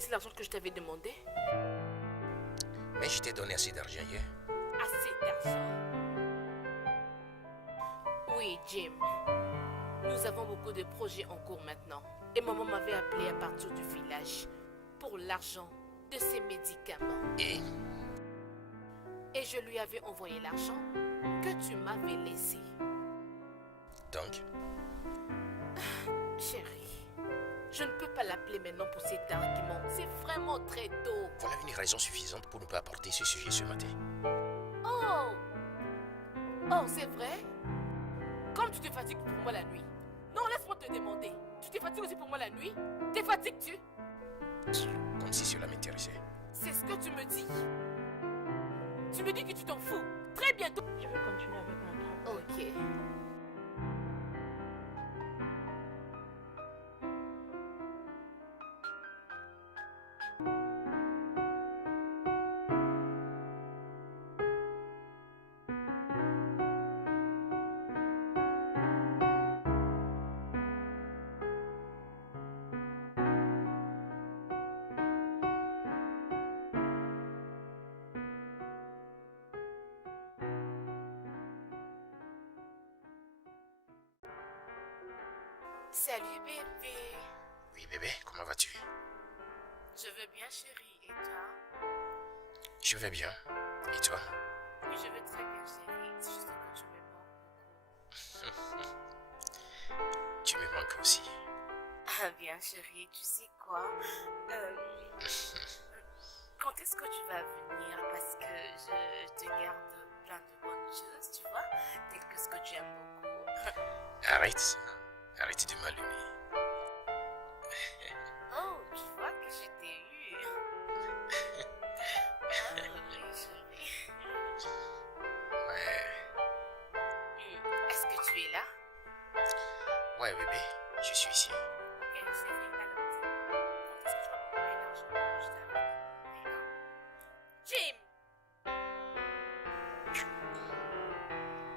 laissé l'argent que je t'avais demandé? Mais je t'ai donné assez d'argent hier. Assez d'argent? Oui, Jim. Nous avons beaucoup de projets en cours maintenant. Et maman m'avait appelé à partir du village pour l'argent de ses médicaments. Et je lui avais envoyé l'argent que tu m'avais laissé. Donc, Chérie, je ne peux pas l'appeler maintenant pour cet argument. C'est vraiment très tôt. voilà une raison suffisante pour ne pas apporter ce sujet ce matin. Oh! Oh, c'est vrai? Comme tu te fatigues pour moi la nuit. Non, laisse-moi te demander. Tu te fatigues aussi pour moi la nuit? Te fatigues-tu? Comme si cela m'intéressait. C'est ce que tu me dis. Tu me dis que tu t'en fous. Très bientôt. Je veux continuer avec mon travail. Ok. Salut bébé. Oui, bébé, comment vas-tu? Je veux bien chérie. Et toi? Je vais bien. Et toi? Oui, je vais très bien chérie. C'est juste que tu me manques beaucoup. Tu me manques aussi. Ah bien chérie, tu sais quoi? Quand est-ce que tu vas venir? Parce que je te garde plein de bonnes choses, tu vois? Telles que ce que tu aimes beaucoup. Arrête. Arrête de m'allumer. Oh, tu vois que je t'ai eu. Ah oui, chérie. Ouais. Est-ce que tu es là? Ouais, bébé, je suis ici. Ok, chérie, alors dis-moi, quand est-ce que tu vas m'envoyer l'argent que je t'avais demandé, hein? Jim!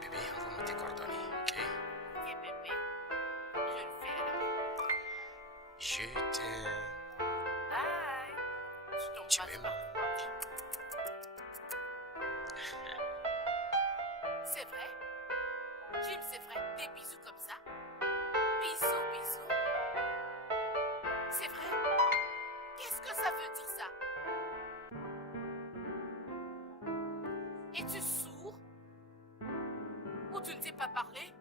Bébé, envoie-moi tes coordonnées, ok? Ok, bébé. Je le fais alors. Je t'aime. Bye! Je Tu t'embrasse m'aimes? pas. C'est vrai? Jim, c'est vrai? Des bisous comme ça? Bisous, bisous. C'est vrai? Qu'est-ce que ça veut dire ça? Es-tu sourd? Ou tu ne sais pas parler?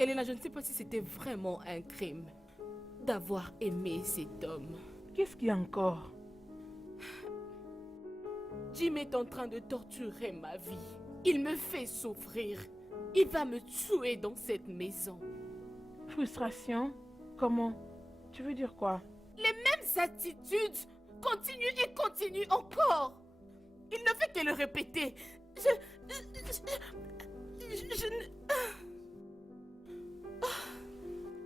Elena, je ne sais pas si c'était vraiment un crime d'avoir aimé cet homme. Qu'est-ce qu'il y a encore? Jim est en train de torturer ma vie. Il me fait souffrir. Il va me tuer dans cette maison. Frustration? Comment? Tu veux dire quoi? Les mêmes attitudes continuent et continuent encore. Il ne fait que le répéter. Je ne...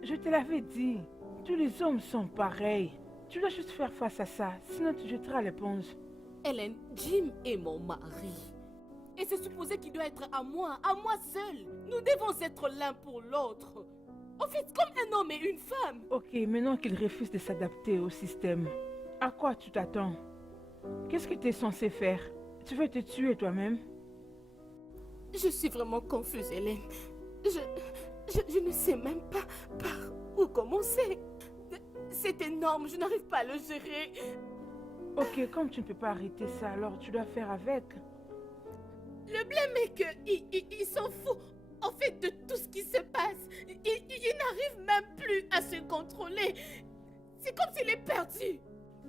Je te l'avais dit. Tous les hommes sont pareils. Tu dois juste faire face à ça, sinon tu jetteras l'éponge. Hélène, Jim est mon mari. Et c'est supposé qu'il doit être à moi seule. Nous devons être l'un pour l'autre. En fait, comme un homme et une femme. Ok, maintenant qu'il refuse de s'adapter au système, à quoi tu t'attends? Qu'est-ce que tu es censé faire? Tu veux te tuer toi-même? Je suis vraiment confuse, Hélène. Je ne sais même pas par où commencer. C'est énorme, je n'arrive pas à le gérer. Ok, comme tu ne peux pas arrêter ça, alors tu dois faire avec. Le blême est qu'il s'en fout en fait de tout ce qui se passe. Il n'arrive même plus à se contrôler. C'est comme s'il est perdu.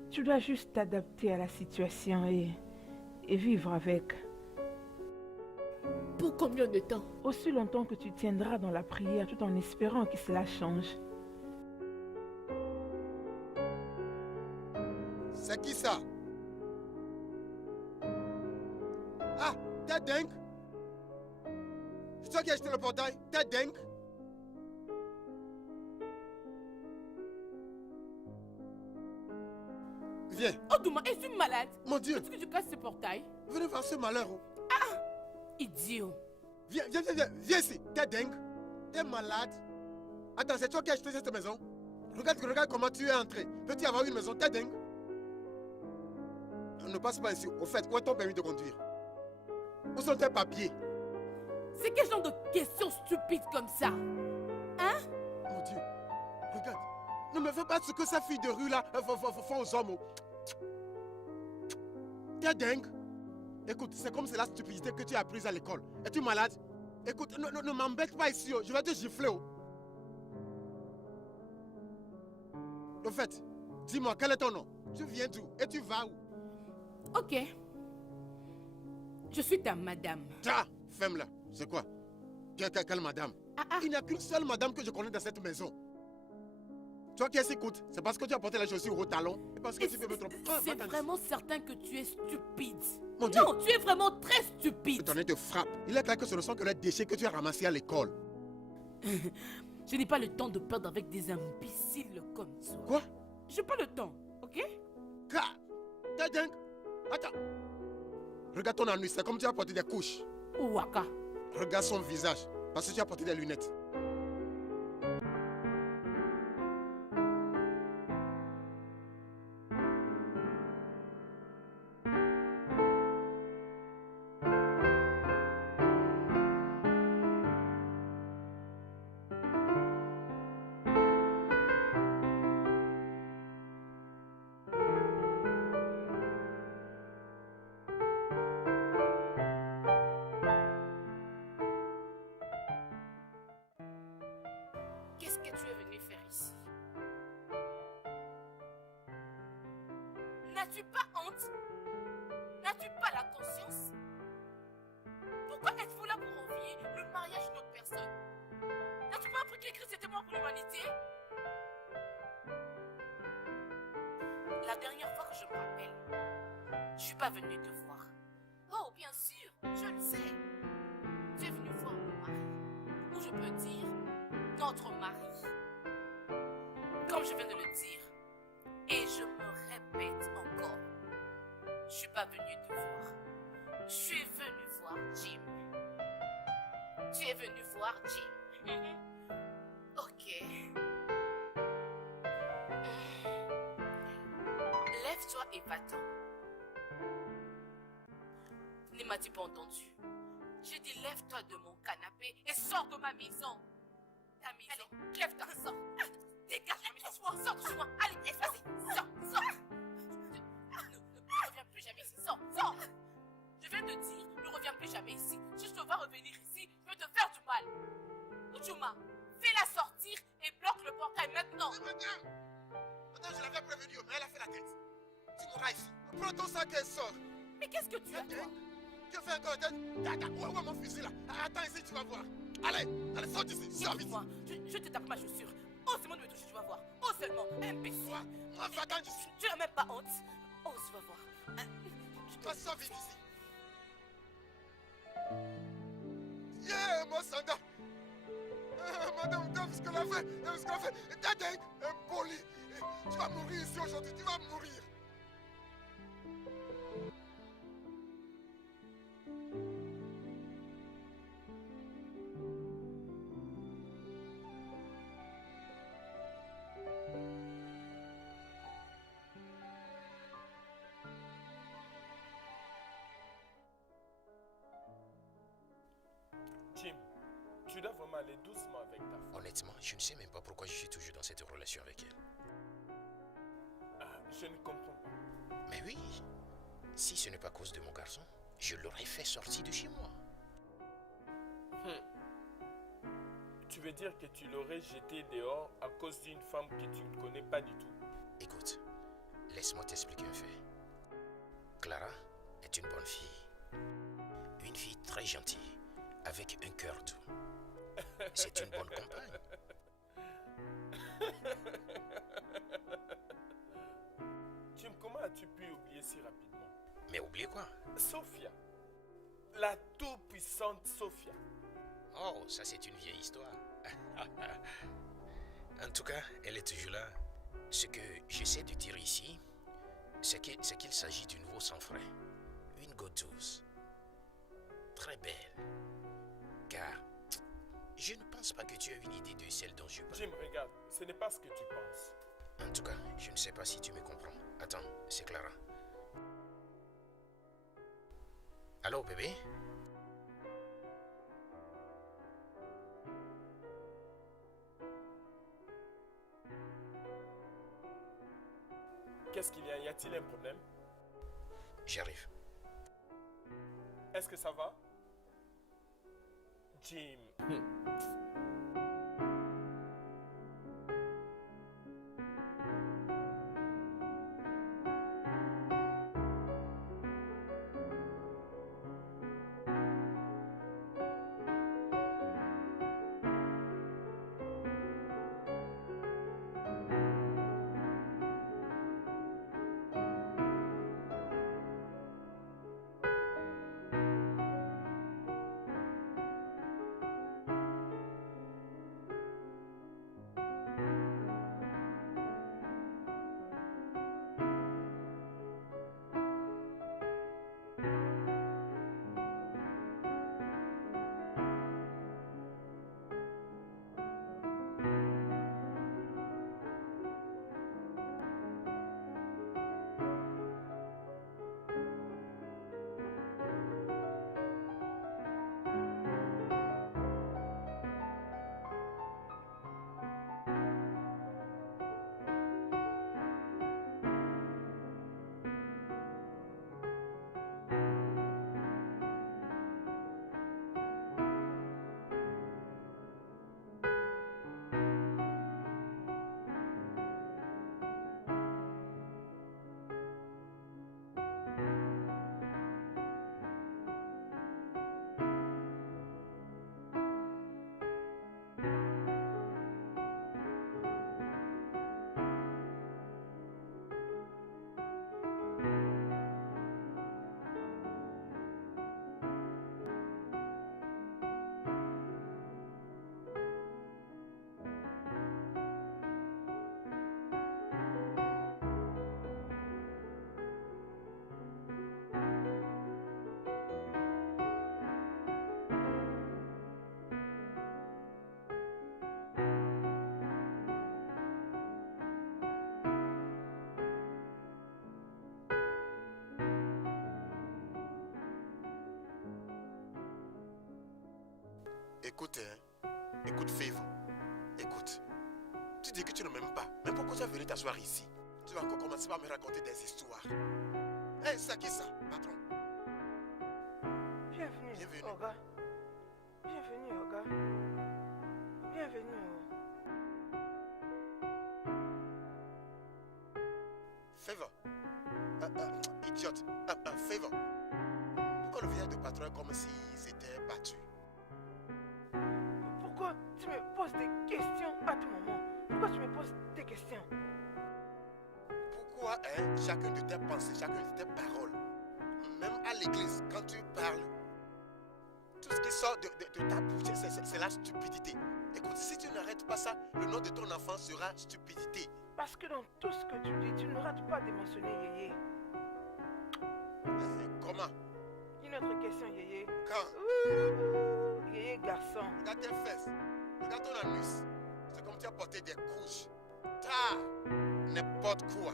Tu dois juste t'adapter à la situation et vivre avec. Pour combien de temps? Aussi longtemps que tu tiendras dans la prière tout en espérant que cela change. C'est qui ça? Ah, t'es dingue? C'est toi qui as acheté le portail? T'es dingue? Viens. Oh, Douma, es-tu malade? Mon Dieu, Est-ce que tu casses ce portail? venez voir ce malheur. Oh. Idiot. Viens ici. T'es dingue? T'es malade? Attends, c'est toi qui as acheté cette maison? Regarde comment tu es entré. Peux-tu avoir une maison? T'es dingue? Ne passe pas ici. Au fait, où est ton permis de conduire? Où sont tes papiers? C'est quel genre de questions stupides comme ça? Mon Dieu, regarde. Ne me fais pas ce que ces filles de rue là font aux hommes. T'es dingue? Écoute, c'est comme c'est la stupidité que tu as apprise à l'école. Es-tu malade? Écoute, ne m'embête pas ici. Je vais te gifler. Au fait, dis-moi, quel est ton nom? Tu viens d'où? Et tu vas où? Ok. Je suis ta madame. Ta femme là, c'est quoi? Quelle madame? Il n'y a qu'une seule madame que je connais dans cette maison. Toi qui écoutes, c'est parce que tu as porté la chaussure au talon. Et parce que tu veux me tromper. C'est vraiment certain que tu es stupide. Mon Dieu. Non, tu es vraiment très stupide. Ton nez te frappe. Il est clair que ce ne sont que les déchets que tu as ramassés à l'école. Je n'ai pas le temps de perdre avec des imbéciles comme ça. Quoi? J'ai pas le temps, ok? T'es dingue? Attends. Regarde ton anus, c'est comme tu as porté des couches. Ouaka. Regarde son visage, parce que tu as porté des lunettes. Qu'est-ce que tu es venu faire ici? N'as-tu pas honte? N'as-tu pas la conscience? Pourquoi êtes-vous là pour envier le mariage d'une autre personne? N'as-tu pas appris que Christ était mort pour l'humanité? La dernière fois que je me rappelle, je suis pas venue te voir. Oh, bien sûr, je le sais. Tu es venu voir mon mari. Ou je peux dire, notre mari. Comme je viens de le dire, et je me répète encore, je suis pas venue te voir. Je suis venue voir Jim. Tu es venu voir Jim. Ok. Lève-toi et va-t'en. Ne m'as-tu pas entendu? J'ai dit lève-toi de mon canapé et sors de ma maison. Ta maison. Allez, lève-toi, sors. Dégage la maison. Sors de chez moi. Allez, vas-y, sors. Ne reviens plus jamais ici. Sors. Je viens de dire, ne reviens plus jamais ici. Si je te vois revenir ici, je vais te faire du mal. Uchouma, fais-la sortir et bloque le portail maintenant. Madame, je l'avais prévenu, mais elle a fait la tête. Tu mourras ici. Prends ton sac et sors. Mais qu'est-ce que tu as, toi? Tu as fait encore tête? Où est mon fusil là? Attends ici, tu vas voir. Allez, sors d'ici, sors vite. Moi, je te tape ma chaussure. Oh, seulement de me toucher, tu vas voir. Oh, seulement, imbécile. Moi, va-t'en d'ici. Tu n'as même pas honte. Oh, tu vas voir. Toi, sors vite ici. Yeah, mon sanda. Madame, t'as vu ce qu'elle a fait? T'as vu ce qu'elle a fait? T'es dingue, impoli. Tu vas mourir ici aujourd'hui, tu vas mourir. Jim, tu dois vraiment aller doucement avec ta femme. Honnêtement, je ne sais même pas pourquoi je suis toujours dans cette relation avec elle. Ah, je ne comprends pas. Mais oui, si ce n'est pas à cause de mon garçon, je l'aurais fait sortir de chez moi. Tu veux dire que tu l'aurais jeté dehors à cause d'une femme que tu ne connais pas du tout? Écoute, laisse-moi t'expliquer un fait. Clara est une bonne fille. Une fille très gentille, avec un cœur doux. C'est une bonne compagne. Jim, comment as-tu pu oublier si rapidement? Mais oubliez quoi? Sophia. La tout-puissante Sophia. Oh, ça c'est une vieille histoire. En tout cas, elle est toujours là. Ce que j'essaie de dire ici, c'est qu'il s'agit d'une veau sans frais. Une godeuse. Très belle. Car je ne pense pas que tu aies une idée de celle dont je parle. Jim, regarde, ce n'est pas ce que tu penses. En tout cas, je ne sais pas si tu me comprends. Attends, c'est Clara. Allô, bébé? Qu'est-ce qu'il y a? Y a-t-il un problème? J'arrive. Est-ce que ça va? Jim. Écoute, écoute, Favor. Écoute. Tu dis que tu ne m'aimes pas. Mais pourquoi tu es venu t'asseoir ici? Tu vas encore commencer par me raconter des histoires. Hé, ça qui est ça, patron? Bienvenue, Bienvenue. Oga. Bienvenue, Oga. Bienvenue. Favor. Idiote. Favor. Pourquoi le vieil de patron est comme s'il s'était battu? Pourquoi tu me poses des questions à tout moment? Pourquoi tu me poses des questions? Pourquoi chacune de tes pensées, chacune de tes paroles, même à l'église, quand tu parles, tout ce qui sort de ta bouche, c'est la stupidité. Écoute, si tu n'arrêtes pas ça, le nom de ton enfant sera stupidité. Parce que dans tout ce que tu dis, tu ne rates pas de mentionner Yéyé. Comment? Une autre question, Yéyé. Quand? Ouh, Yéyé garçon. Regarde tes fesses, regarde ton anus. C'est comme tu as porté des couches. Ta, n'importe quoi.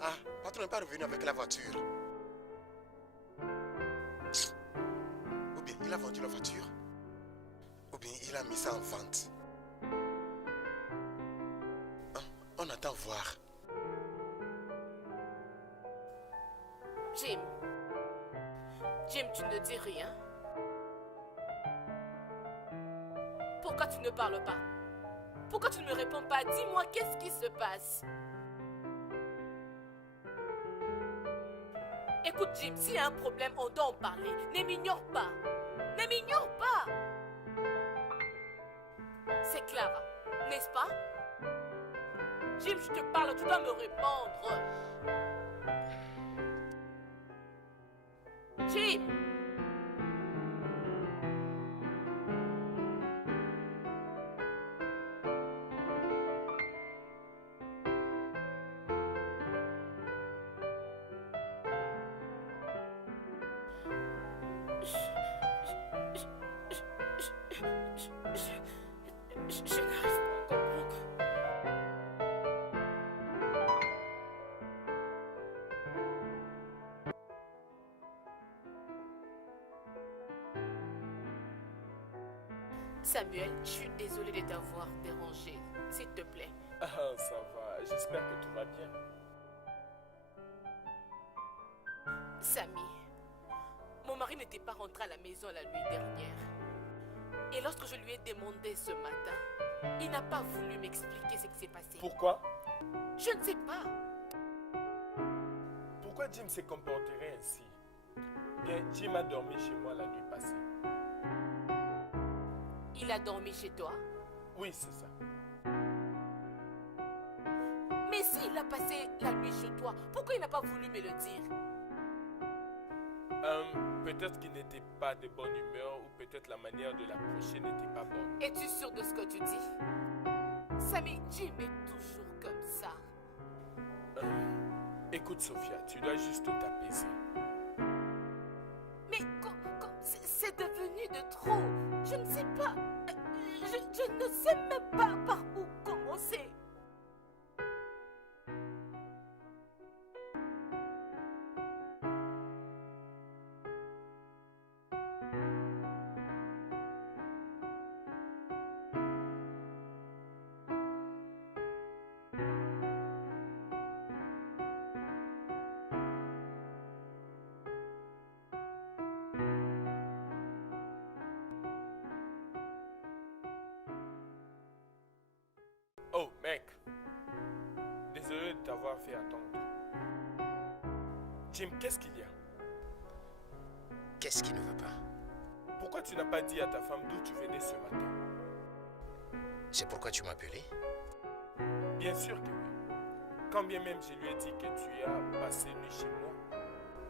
Ah, patron n'est pas revenu avec la voiture. Ou bien il a vendu la voiture, ou bien il a mis ça en vente. Ah, on attend voir. Jim. Jim, tu ne dis rien. Pourquoi tu ne parles pas? Pourquoi tu ne me réponds pas? Dis-moi, qu'est-ce qui se passe? Écoute, Jim, s'il y a un problème, on doit en parler. Ne m'ignore pas. Ne m'ignore pas. C'est Clara, n'est-ce pas? Jim, je te parle, tu dois me répondre. Jim! Je n'arrive pas à comprendre. Samuel, je suis désolée de t'avoir dérangé. S'il te plaît. Ah, ça va. J'espère que tout va bien. Samy, mon mari n'était pas rentré à la maison la nuit dernière. Et lorsque je lui ai demandé ce matin, il n'a pas voulu m'expliquer ce qui s'est passé. Pourquoi? Je ne sais pas. Pourquoi Jim se comporterait ainsi? Bien, Jim a dormi chez moi la nuit passée. Il a dormi chez toi? Oui, c'est ça. Mais s'il a passé la nuit chez toi, pourquoi il n'a pas voulu me le dire? Peut-être qu'il n'était pas de bonne humeur ou peut-être la manière de l'approcher n'était pas bonne. Es-tu sûr de ce que tu dis? Samy, Jim est toujours comme ça. Écoute, Sophia, tu dois juste t'apaiser. Mais c'est devenu de trop. Je ne sais pas. Je ne sais même pas par où commencer. Oh, mec. Désolé de t'avoir fait attendre. Jim, qu'est-ce qu'il y a? Qu'est-ce qui ne va pas? Pourquoi tu n'as pas dit à ta femme d'où tu venais ce matin? C'est pourquoi tu m'as appelé? Bien sûr que oui. Quand bien même je lui ai dit que tu as passé nuit chez moi.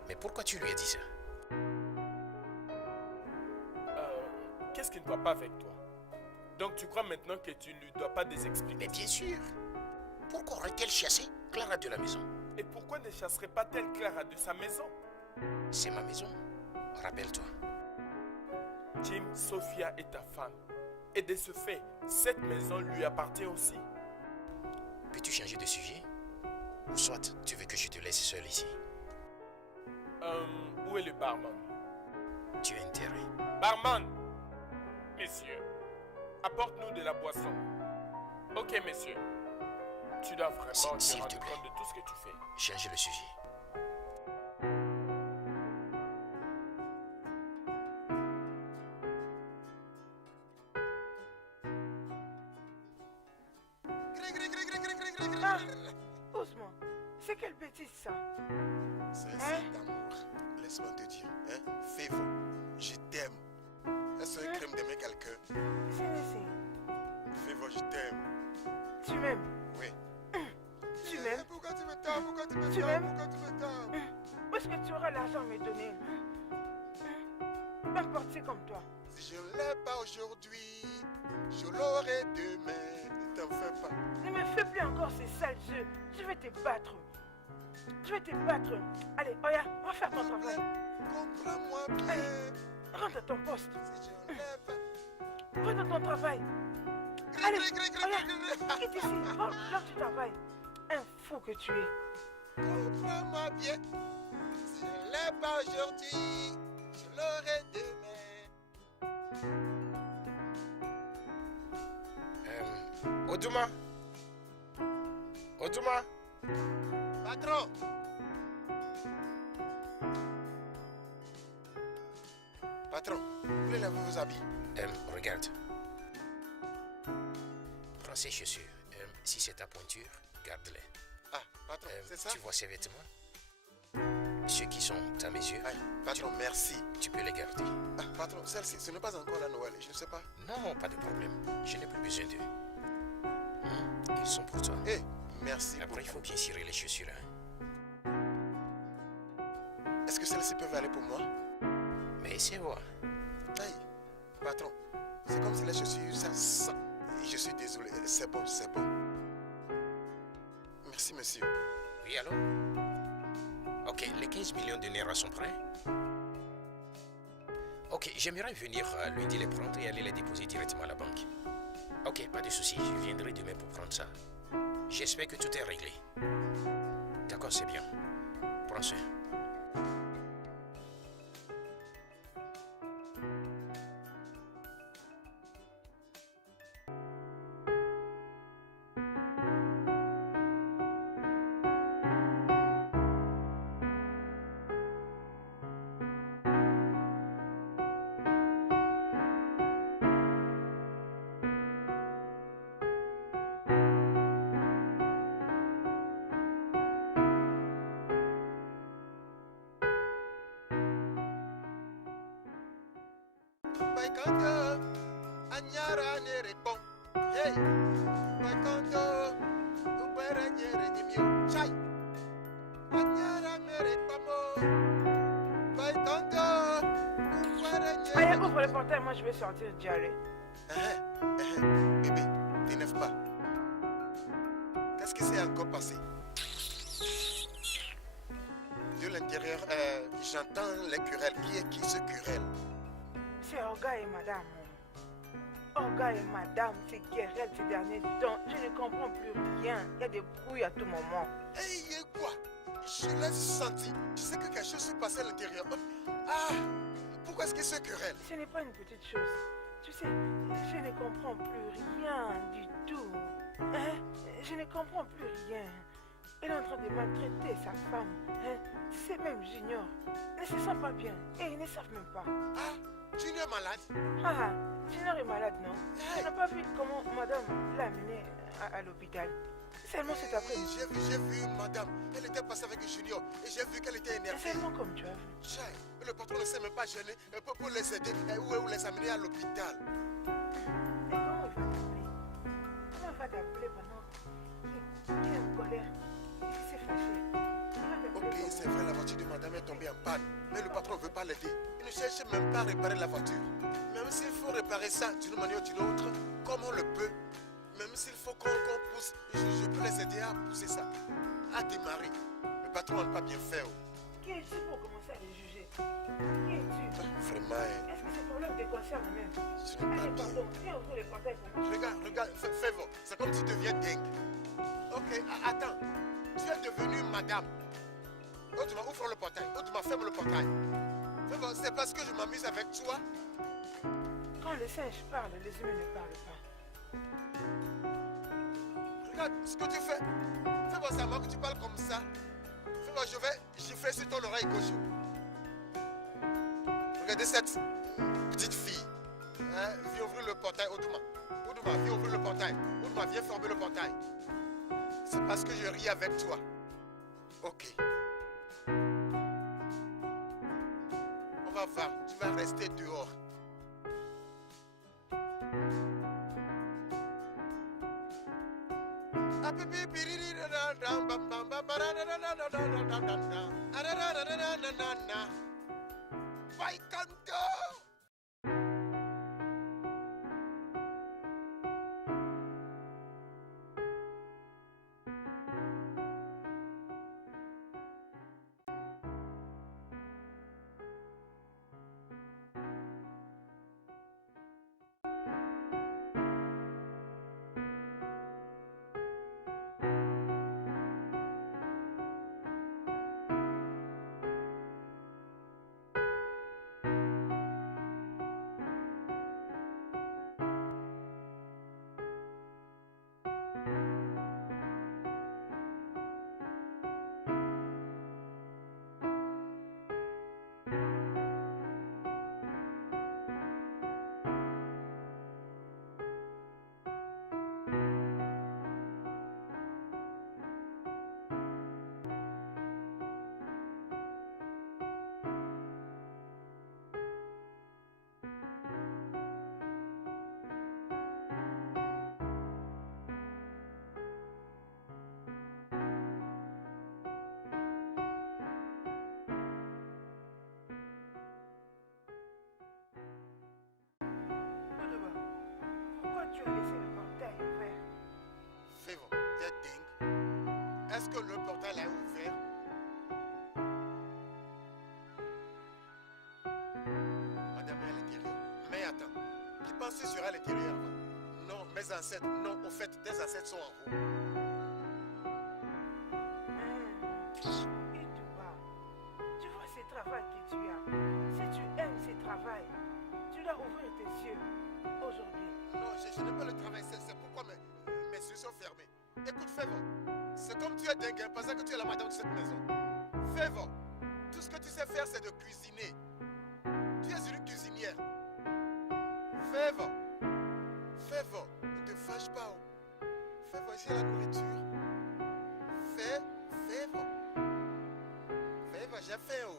Mais pourquoi tu lui as dit ça? Qu'est-ce qui ne va pas avec toi? Donc tu crois maintenant que tu ne lui dois pas des explications? Mais bien sûr. Pourquoi aurait-elle chassé Clara de la maison? Et pourquoi ne chasserait pas-elle Clara de sa maison? C'est ma maison. Rappelle-toi. Jim, Sophia est ta femme. Et de ce fait, cette maison lui appartient aussi. Peux-tu changer de sujet? Ou soit tu veux que je te laisse seul ici? Où est le barman? Tu as intérêt. Barman! Messieurs, apporte-nous de la boisson. Ok, messieurs. Tu dois vraiment te S'il rendre te plaît. compte de tout ce que tu fais. Change le sujet. Ah, Ousmane, c'est quelle bêtise ça? C'est un signe d'amour. Laisse-moi te dire. Hein? Fais-vous. Je t'aime. Est-ce un crime d'aimer quelqu'un? Fais-vous, je t'aime. Tu m'aimes? Oui. Tu m'aimes? Pourquoi tu me tapes? Pourquoi tu me Tu tapes? m'aimes? Pourquoi tu me tapes? Où est-ce que tu auras l'argent à me donner? Peu importe, c'est comme toi. Si je ne l'ai pas aujourd'hui, je l'aurai demain. Ne t'en fais pas. Ne me fais plus encore ces sales jeux. Je vais te battre. Je vais te battre. Allez, Oya, va faire ton travail. Comprends-moi bien. Allez, rentre à ton poste. Si je ne l'ai pas. Va dans ton travail. Allez, Oya, quitte ici. Va là tu travailles. Un fou que tu es. Comprends-moi bien. Si je ne l'ai pas aujourd'hui, je l'aurai demain. Oduma. Oduma. Patron. Patron, vous voulez laver vos habits? Regarde. Prends ces chaussures. Si c'est ta pointure, garde-les. Ah, patron, c'est ça? Tu vois ces vêtements? ceux qui sont à mes yeux, Aïe, patron, merci. tu peux les garder. Ah, patron, celle-ci, ce n'est pas encore la Noël, je ne sais pas. Non, pas de problème. Je n'ai plus besoin d'eux. Ils sont pour toi. Eh, merci Après, il faut beaucoup. bien cirer les chaussures. Hein. Est-ce que celles-ci peuvent aller pour moi? Mais essaie voir. Aïe, patron, c'est comme si les chaussures, ça sent. Je suis désolé, c'est bon, c'est bon. Merci, monsieur. Oui, allô? Ok, les 15 millions de Naira sont prêts? Ok, j'aimerais venir lundi les prendre et aller les déposer directement à la banque. Ok, pas de souci, je viendrai demain pour prendre ça. J'espère que tout est réglé. D'accord, c'est bien. Prends soin. Baikondo, anyara nerepon. Hey, baikondo, ubere nyere nyimio. Chai, anyara nerepamo. Baikondo, ubere Allez, nyere. ouvre le portail, moi je vais sortir Diaré. Bébé, t'énerve pas. Qu'est-ce qui s'est encore passé? De l'intérieur, j'entends les querelles. Qui se querelle? C'est Olga et madame. Olga et madame, ces querelles ces derniers temps, je ne comprends plus rien. Il y a des brouilles à tout moment. Hey, quoi? Je l'ai senti. Je sais que quelque chose se passe à l'intérieur. Ah, pourquoi est-ce qu'ils se querellent? Ce n'est pas une petite chose. Tu sais, je ne comprends plus rien du tout. Hein? Je ne comprends plus rien. Elle est en train de maltraiter sa femme. Hein? C'est même Junior. Elle ne se sent pas bien. Et ils ne savent même pas. Ah, Junior est malade? Ah, Junior est malade, non? Hey. Tu n'as pas vu comment madame l'a amené à l'hôpital? Seulement cet après-midi. J'ai vu madame. Elle était passée avec Junior. Et j'ai vu qu'elle était énervée. Seulement comme tu as vu. Chai, le patron ne s'est même pas gêné pour les aider ou les amener à l'hôpital. Et comment il va t'appeler? Comment il va t'appeler pendant qu'il est en colère? Il s'est fâché. Il va t'appeler Ok, comment? c'est vrai, la voiture de madame est tombée en panne. Mais le patron ne veut pas l'aider. Il ne cherche même pas à réparer la voiture. Même s'il faut réparer ça d'une manière ou d'une autre, comme on le peut, même s'il faut qu'on pousse, je peux les aider à pousser ça, à démarrer. Le patron n'a pas bien fait. Oh. Qui es-tu pour commencer à les juger? Qui es-tu? Vraiment, hein, Est-ce que ces problèmes te concernent même? ce n'est pas Allez, bien. pardon, viens ouvrir le portail pour moi. Regarde, fais voir. C'est comme si tu deviens dingue. Ok, attends. Tu es devenue madame. Oudma, ouvre le portail. Oudma, ferme le portail. Fais voir, c'est parce que je m'amuse avec toi. Quand les singes parlent, les humains ne parlent pas. Regarde ce que tu fais. Fais voir, c'est à moi que tu parles comme ça. Fais voir, je vais gifler sur ton oreille gauche. Regardez cette petite fille. Hein, viens ouvrir le portail, Oudma. Oudma, viens ouvrir le portail. Oudma, viens fermer le portail. C'est parce que je ris avec toi. Ok. On va voir. Tu vas rester dehors. Baikondo! êtes dingue. Est-ce que le portail est ouvert? Madame est à l'intérieur. Mais attends, qui pensait sur à l'intérieur avant? Non, mes ancêtres, non, au fait, tes ancêtres sont en haut. Et toi, tu vois ce travail que tu as. Si tu aimes ce travail, tu dois ouvrir tes yeux aujourd'hui. Non, je n'aime pas le travail, c'est pourquoi mes yeux sont fermés. Écoute, Favor, c'est comme tu es dingue, hein, parce que tu es la madame de cette maison. Favor, tout ce que tu sais faire, c'est de cuisiner. Tu es une cuisinière. Favor, Favor, ne te fâche pas. Oh. Favor, ici la nourriture. Favor. Favor, j'ai faim. Oh.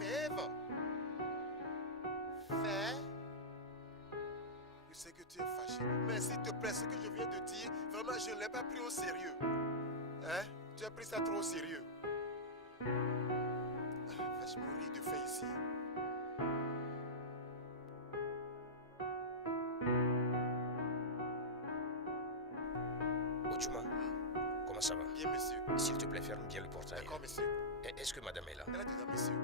Favor. Je sais que tu es fâché, mais s'il te plaît, ce que je viens de dire, vraiment, je ne l'ai pas pris au sérieux. Hein? Tu as pris ça trop au sérieux. Je mourir de faim ici. Ochuma, comment ça va? Bien, monsieur. S'il te plaît, ferme bien le portail. D'accord, monsieur. Est-ce que madame est là? Elle est dedans, monsieur.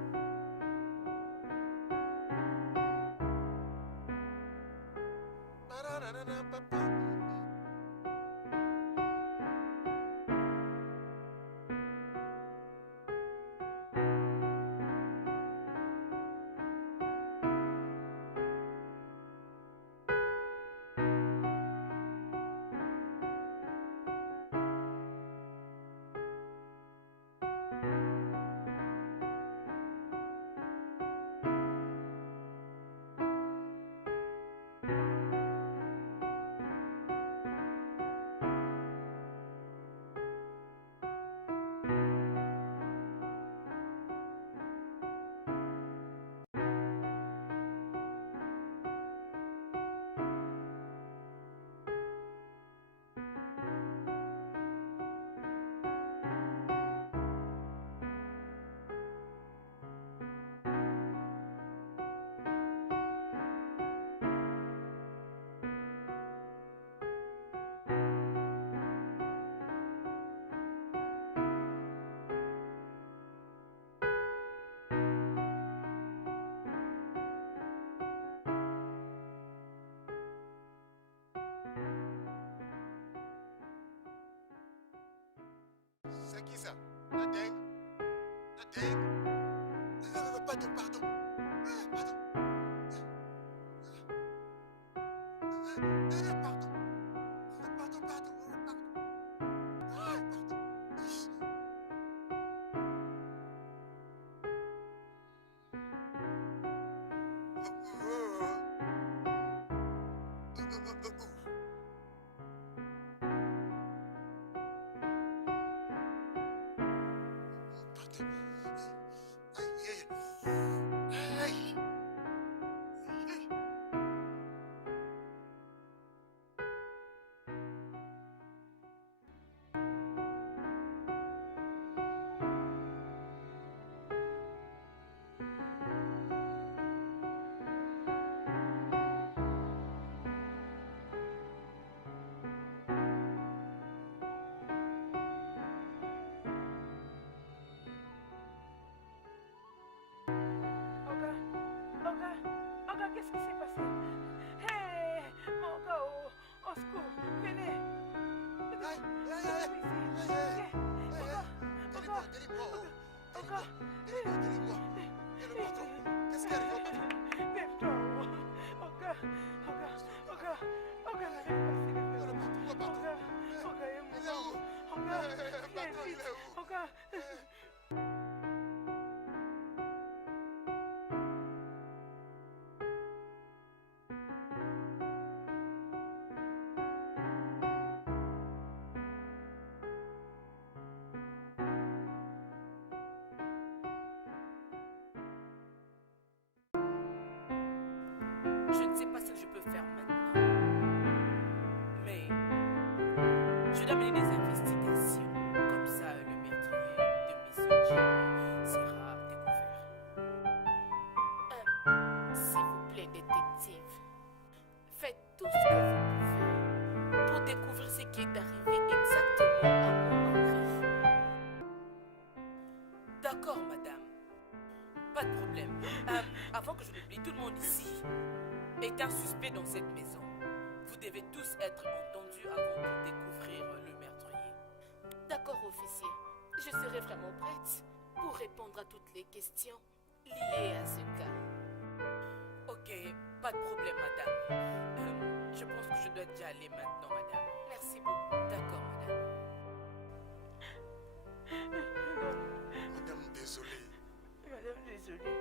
Papa. C'est qui ça? La dingue? La dingue? Pardon. Pardon. Pardon. Oga, qu'est-ce qui s'est passé? Hey, mon gars, au secours, venez. Qu'est-ce qui arrive? Lève-toi. Oga, Je ne sais pas ce que je peux faire maintenant. Mais je dois mener des investigations. Comme ça, le meurtrier de Monsieur Jim sera découvert. S'il vous plaît, détective, faites tout ce que vous pouvez pour découvrir ce que je l'oublie, tout le monde ici est un suspect dans cette maison. Vous devez tous être entendus avant de découvrir le meurtrier. D'accord, officier. Je serai vraiment prête pour répondre à toutes les questions liées à ce cas. Ok, pas de problème, madame. Je pense que je dois déjà aller maintenant, madame. Merci beaucoup. D'accord, madame. Madame, désolé. Madame, désolée.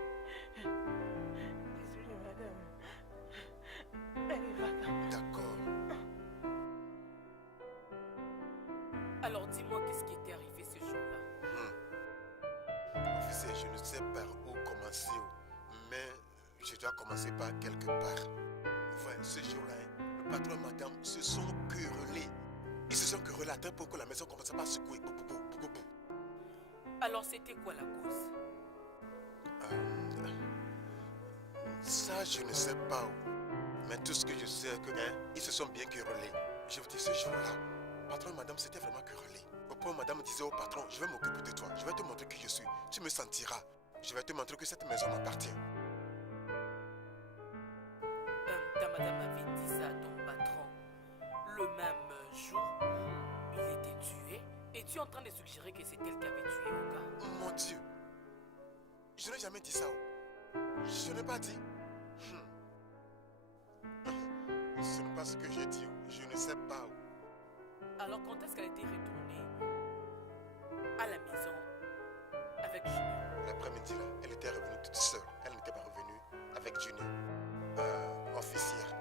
Désolée, madame. Allez, va. D'accord. Alors, dis-moi qu'est-ce qui était arrivé ce jour-là. Officier, je ne sais par où commencer, mais je dois commencer par quelque part. Enfin, ce jour-là, le patron et madame se sont querellés. Ils se sont querellés à tel point que la maison commençait par secouer. Bou, bou, bou, bou, bou. Alors, c'était quoi la cause? Ça, je ne sais pas où. Mais tout ce que je sais, c'est que ils se sont bien querellés. Je vous dis, ce jour-là, patron et madame s'étaient vraiment querellés. Au point où madame disait au patron, je vais m'occuper de toi, je vais te montrer qui je suis. Tu me sentiras. Je vais te montrer que cette maison m'appartient. Ta madame avait dit ça à ton patron le même jour où il était tué. Es-tu en train de suggérer que c'est elle qui avait tué Oga? Mon Dieu. Je n'ai jamais dit ça. Je n'ai pas dit. Ce n'est pas ce que j'ai dit. Je ne sais pas. Alors quand est-ce qu'elle a été retournée à la maison avec Junior? L'après-midi, là, elle était revenue toute seule. Elle n'était pas revenue avec Junior. Officière.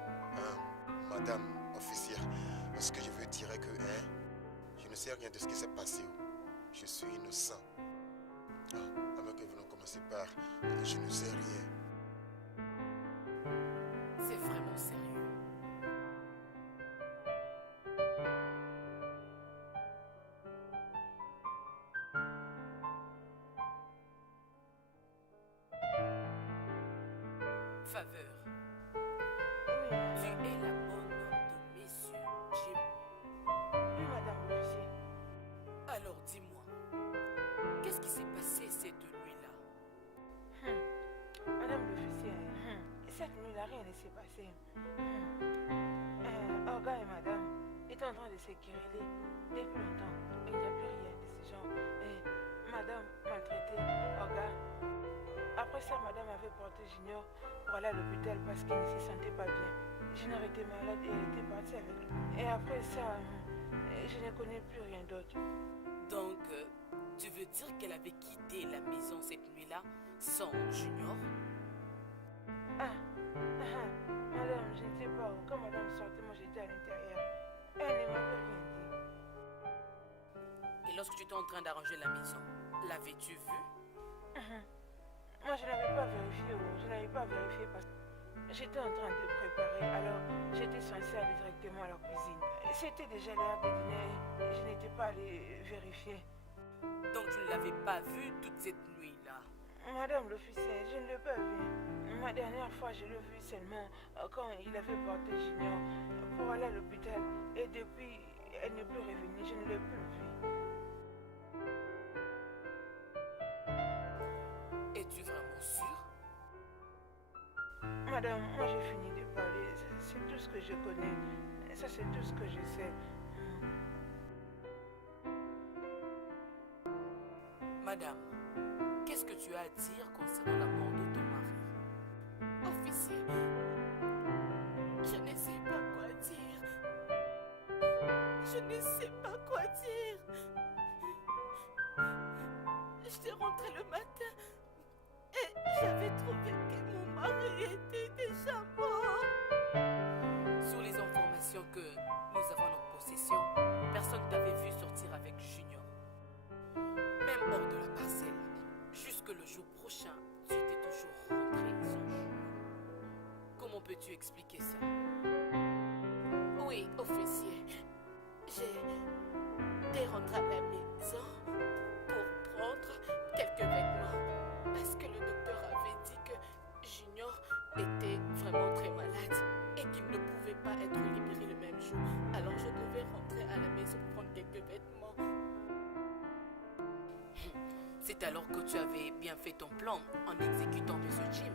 Madame officière. Ce que je veux dire est que je ne sais rien de ce qui s'est passé. Je suis innocent. Alors que nous commencer par je ne sais rien. C'est vraiment sérieux. Faveur. Oui, Tu es la bonne de messieurs Jim. oui, madame l'officier. Alors dis-moi, qu'est-ce qui s'est passé cette nuit-là? Madame l'officier, cette nuit-là, rien ne s'est passé. Olga et madame étaient en train de se quereller depuis longtemps. Il n'y a plus rien de ce genre. Madame maltraitait Olga. Après ça, madame avait porté Junior pour aller à l'hôpital parce qu'il ne se sentait pas bien. Junior était malade et elle était partie avec lui. Et après ça, je ne connais plus rien d'autre. Donc, tu veux dire qu'elle avait quitté la maison cette nuit-là sans Junior? Madame, je ne sais pas où. Quand madame sortait, moi j'étais à l'intérieur. Elle ne m'avait rien dit. Et lorsque tu étais en train d'arranger la maison, l'avais-tu vue? Moi, je n'avais pas vérifié. Je n'avais pas vérifié parce que j'étais en train de préparer. Alors, j'étais censée aller directement à la cuisine. C'était déjà l'heure de dîner. Je n'étais pas allée vérifier. Donc, tu ne l'avais pas vue toute cette nuit-là? Madame l'officier, je ne l'ai pas vu. Ma dernière fois, je l'ai vu seulement quand il avait porté Junior pour aller à l'hôpital. Et depuis, elle n'est plus revenue. Je ne l'ai plus vue. Es-tu vraiment sûre? Madame, moi j'ai fini de parler. C'est tout ce que je connais. Ça, c'est tout ce que je sais. Madame, qu'est-ce que tu as à dire concernant la mort de ton mari? Officier, je ne sais pas quoi dire. Je ne sais pas quoi dire. J'étais rentrée le matin et j'avais trouvé que mon mari était déjà mort. Sur les informations que nous avons en possession, personne ne t'avait vu sortir avec Junior. Même hors de la parcelle, jusque le jour prochain, tu étais toujours rentré sans Junior. Comment peux-tu expliquer ça? Oui, officier. J'étais rentré à la maison pour prendre quelques vêtements parce que le docteur avait dit que Junior était vraiment très malade et qu'il ne pouvait pas être libéré le même jour. Alors je devais rentrer à la maison pour prendre quelques vêtements. C'est alors que tu avais bien fait ton plan en exécutant M. Jim.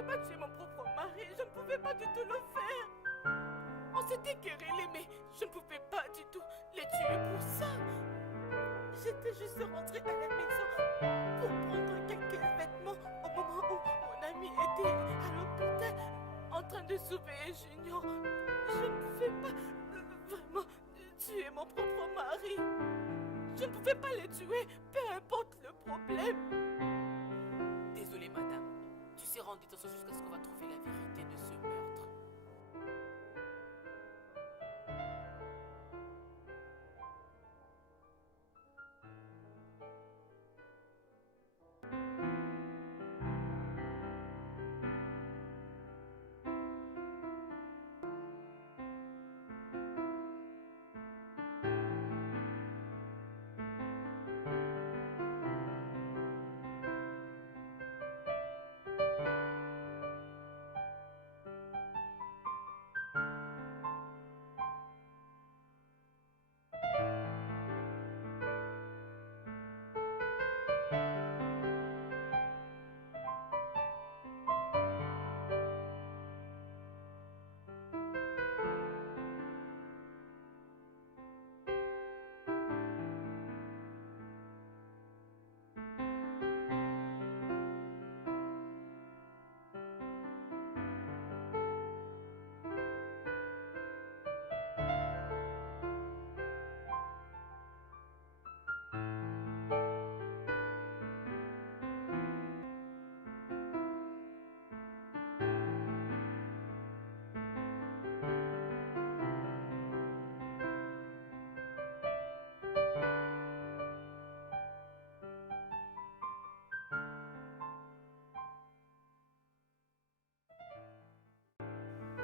pouvais pas tuer mon propre mari. Je ne pouvais pas du tout le faire. On s'était querellés, mais je ne pouvais pas du tout les tuer pour ça. J'étais juste rentrée à la maison pour prendre quelques vêtements au moment où mon ami était à l'hôpital en train de surveiller Junior. Je ne pouvais pas vraiment tuer mon propre mari. Je ne pouvais pas les tuer, peu importe le problème. Désolée, madame. Tu seras en détention jusqu'à ce qu'on va trouver la vérité de ce meurtre.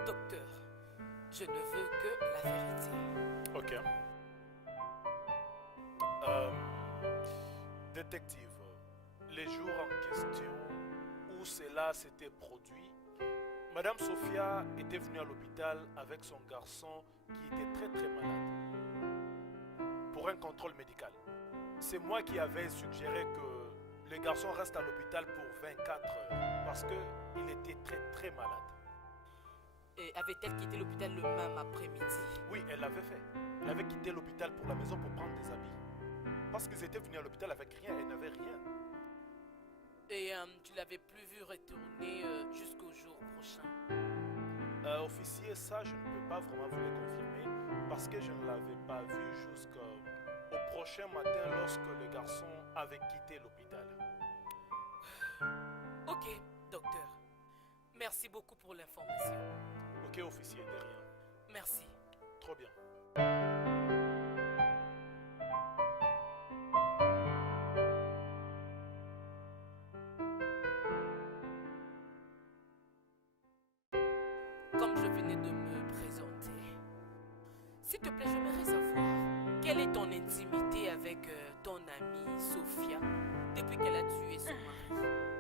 Docteur, je ne veux que la vérité. Ok. Détective, les jours en question où cela s'était produit, Madame Sophia était venue à l'hôpital avec son garçon qui était très très malade pour un contrôle médical. C'est moi qui avais suggéré que le garçon reste à l'hôpital pour 24 heures parce qu'il était très très malade. Et avait-elle quitté l'hôpital le même après-midi? Oui, elle l'avait fait. Elle avait quitté l'hôpital pour la maison pour prendre des habits. Parce qu'ils étaient venus à l'hôpital avec rien, elle n'avait rien. Et tu l'avais plus vu retourner jusqu'au jour prochain? Officier, ça je ne peux pas vraiment vous le confirmer parce que je ne l'avais pas vu jusqu'au prochain matin lorsque le garçon avait quitté l'hôpital. Ok, docteur. Merci beaucoup pour l'information. Ok, officier, de rien. Merci. Trop bien. Comme je venais de me présenter, s'il te plaît, j'aimerais savoir quelle est ton intimité avec ton amie Sophia depuis qu'elle a tué son mari.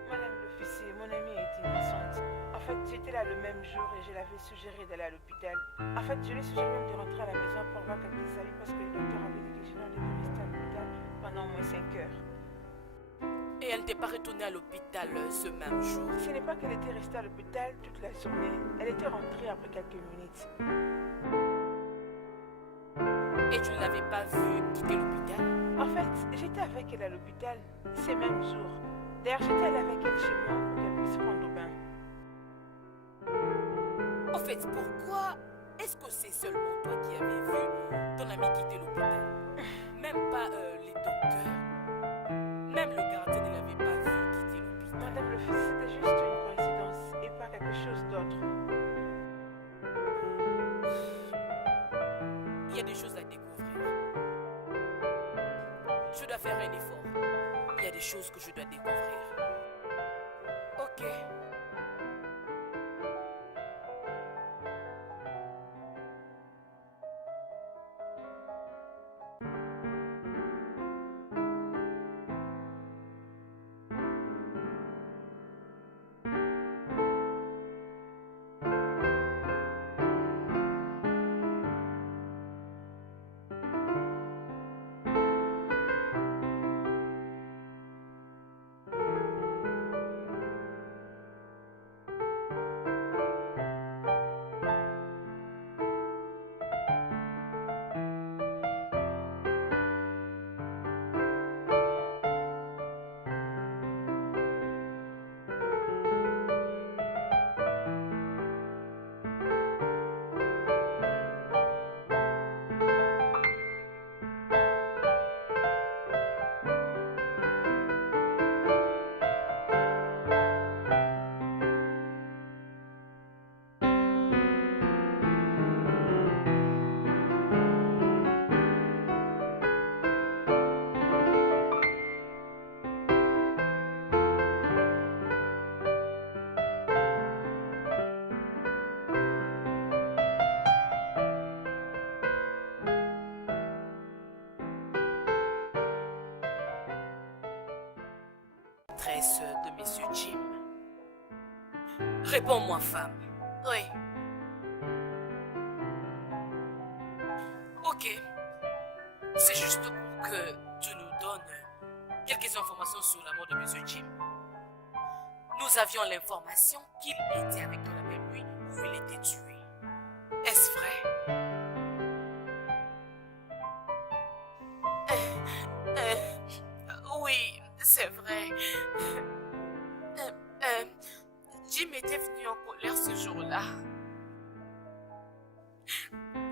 Madame l'officier, mon amie est innocente. En fait, j'étais là le même jour et je l'avais suggéré d'aller à l'hôpital. En fait, je lui ai suggéré même de rentrer à la maison pour voir quelques amis parce que le docteur avait dit que je devais rester à l'hôpital pendant au moins 5 heures. Et elle n'était pas retournée à l'hôpital ce même jour. Ce n'est pas qu'elle était restée à l'hôpital toute la journée. Elle était rentrée après quelques minutes. Et tu ne l'avais pas vue quitter l'hôpital? En fait, j'étais avec elle à l'hôpital ces mêmes jours. D'ailleurs, j'étais allée avec elle chez moi pour qu'elle puisse prendre au bain. En fait, pourquoi est-ce que c'est seulement toi qui avais vu ton ami quitter l'hôpital? Même pas les docteurs. Même le gardien ne l'avait pas vu quitter l'hôpital. Madame le fils, c'était juste une coïncidence et pas quelque chose d'autre. Il y a des choses à découvrir. Je dois faire un effort. Il y a des choses que je dois découvrir. Ok. l'adresse de Monsieur Jim. Réponds-moi, femme. Oui. Ok. C'est juste pour que tu nous donnes quelques informations sur la mort de Monsieur Jim. Nous avions l'information qu'il était avec toi la même nuit où il était tué. Est-ce vrai? Oui, c'est vrai. Jim était venu en colère ce jour-là.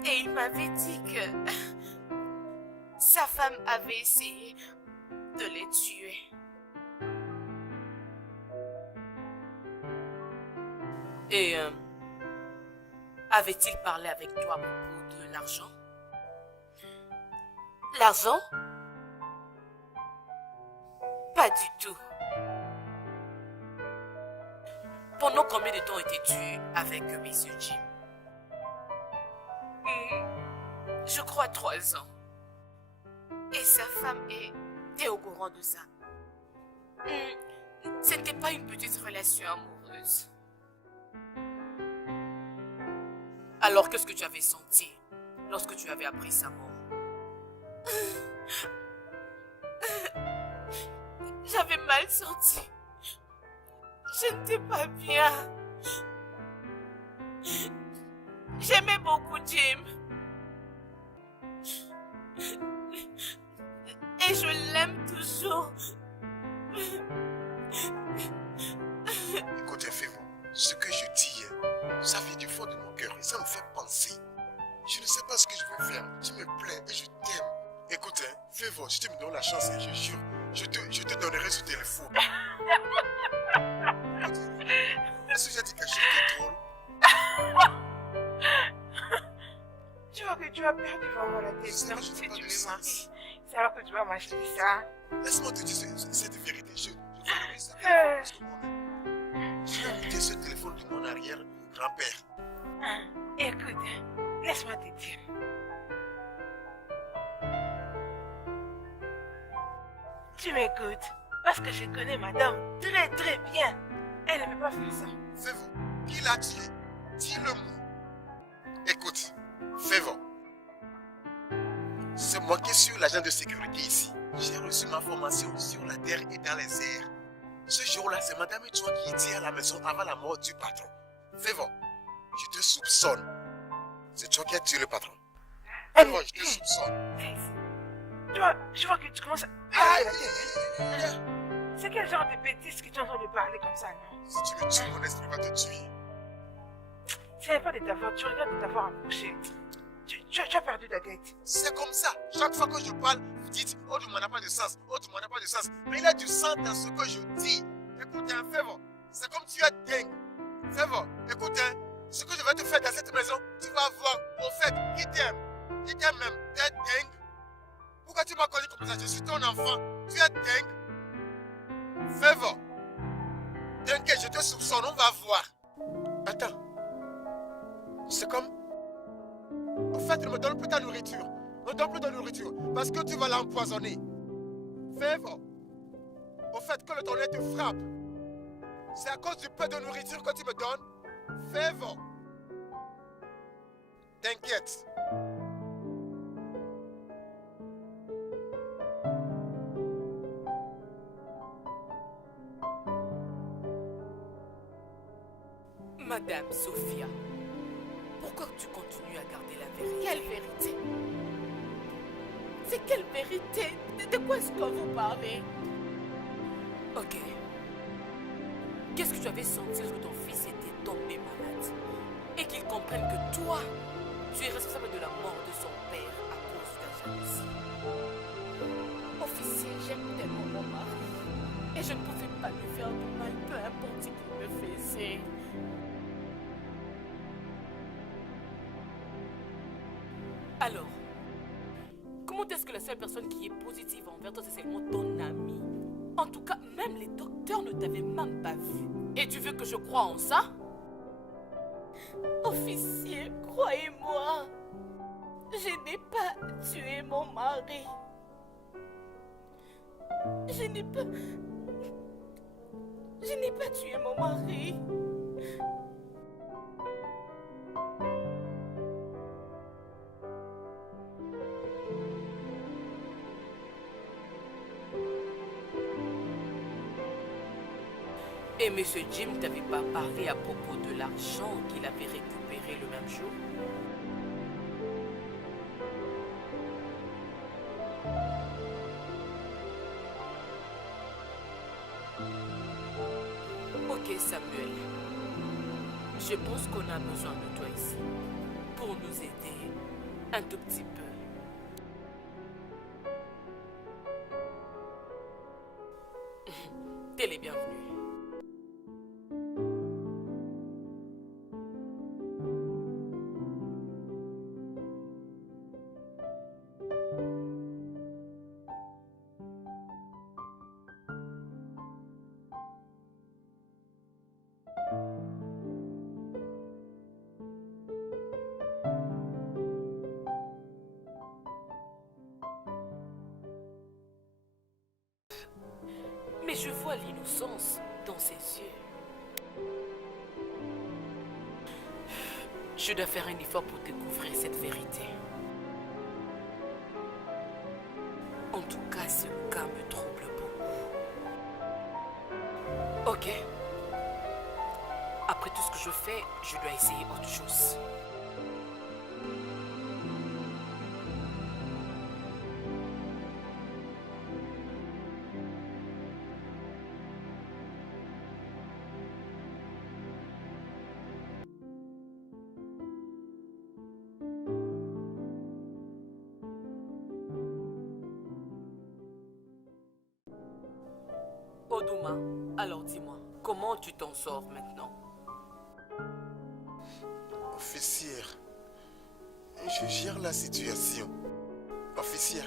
Et il m'avait dit que sa femme avait essayé de les tuer. Et avait-il parlé avec toi à propos de l'argent? L'argent? Pas du tout. Pendant combien de temps étais-tu avec Monsieur Jim? Je crois 3 ans. Et sa femme était au courant de ça. Ce n'était pas une petite relation amoureuse. Alors qu'est-ce que tu avais senti lorsque tu avais appris sa mort? J'avais mal senti. Je n'étais pas bien. J'aimais beaucoup Jim. Et je l'aime toujours. Écoutez, fais-moi. Ce que je dis, ça vient du fond de mon cœur et ça me fait penser. Je ne sais pas ce que je veux faire. Tu me plais et je t'aime. Écoute, fais-moi, si tu me donnes la chance, je jure, je te donnerai ce téléphone. Est-ce que j'ai dit quelque chose de drôle? Tu vois que tu as perdu vraiment la tête. Donc, si tu me maries, c'est alors que tu vas m'acheter ça. Laisse-moi te dire cette vérité. Je valorise ça plus que moi-même. J'ai hérité ce téléphone de mon arrière-grand-père. Écoute, laisse-moi te dire. Tu m'écoutes, parce que je connais madame très très bien. Elle ne peut pas faire ça. Fais-vous, qui l'a tué? Dis-le-moi. Écoute, fais-vous. C'est moi qui suis l'agent de sécurité ici. J'ai reçu ma formation sur la terre et dans les airs. Ce jour-là, c'est madame et toi qui étiez à la maison avant la mort du patron. Fais-vous, je te soupçonne. C'est toi qui as tué le patron. Fais-vous, je te soupçonne. Toi, je vois que tu commences à perdre la tête. C'est quel genre de bêtises que tu es en train de parler comme ça, non? Si tu me tues, mon esprit va te tuer. Ce n'est pas de ta faute, tu regardes de t'avoir approché. Tu as perdu ta tête. C'est comme ça. Chaque fois que je parle, vous dites, oh, tu m'en as pas de sens, oh, tu m'en as pas de sens. Mais il y a du sens dans ce que je dis. Écoute, hein, fais-vous. C'est comme tu es dingue. Fais-vous. Écoute, hein, ce que je vais te faire dans cette maison, tu vas voir, au fait, qui t'aime. Qui t'aime même. Tu es dingue. Pourquoi tu m'as connu comme ça? Je suis ton enfant. Tu es dingue. Fais-vous. T'inquiète, je te soupçonne, on va voir. Attends. C'est comme... En fait, ne me donne plus ta nourriture. Ne me donne plus de nourriture. Parce que tu vas l'empoisonner. Fais-vous. Au fait, que le tonnerre te frappe. C'est à cause du peu de nourriture que tu me donnes. Fais-vous. T'inquiète. Madame Sophia, pourquoi tu continues à garder la vérité? Quelle vérité? C'est quelle vérité? De quoi est-ce que vous parlez? Ok. Qu'est-ce que tu avais senti lorsque ton fils était tombé malade? Et qu'il comprenne que toi, tu es responsable de la mort de son père à cause de ta jalousie. Officier, j'aime tellement mon mari. Et je ne pouvais pas lui faire du mal, peu importe ce qu'il me faisait. Alors, comment est-ce que la seule personne qui est positive envers toi, c'est seulement ton ami? En tout cas, même les docteurs ne t'avaient même pas vu. Et tu veux que je croie en ça? Officier, croyez-moi, je n'ai pas tué mon mari. Je n'ai pas... Je n'ai pas tué mon mari. Et M. Jim t'avait pas parlé à propos de l'argent qu'il avait récupéré le même jour? Ok, Samuel. Je pense qu'on a besoin de toi ici pour nous aider un tout petit peu. T'es les bienvenus. Mais je vois l'innocence dans ses yeux. Je dois faire un effort pour découvrir cette vérité. En tout cas, ce cas me trouble beaucoup. Ok. Après tout ce que je fais, je dois essayer autre chose. Odouma, alors dis-moi, comment tu t'en sors maintenant? Officier, je gère la situation. Officier,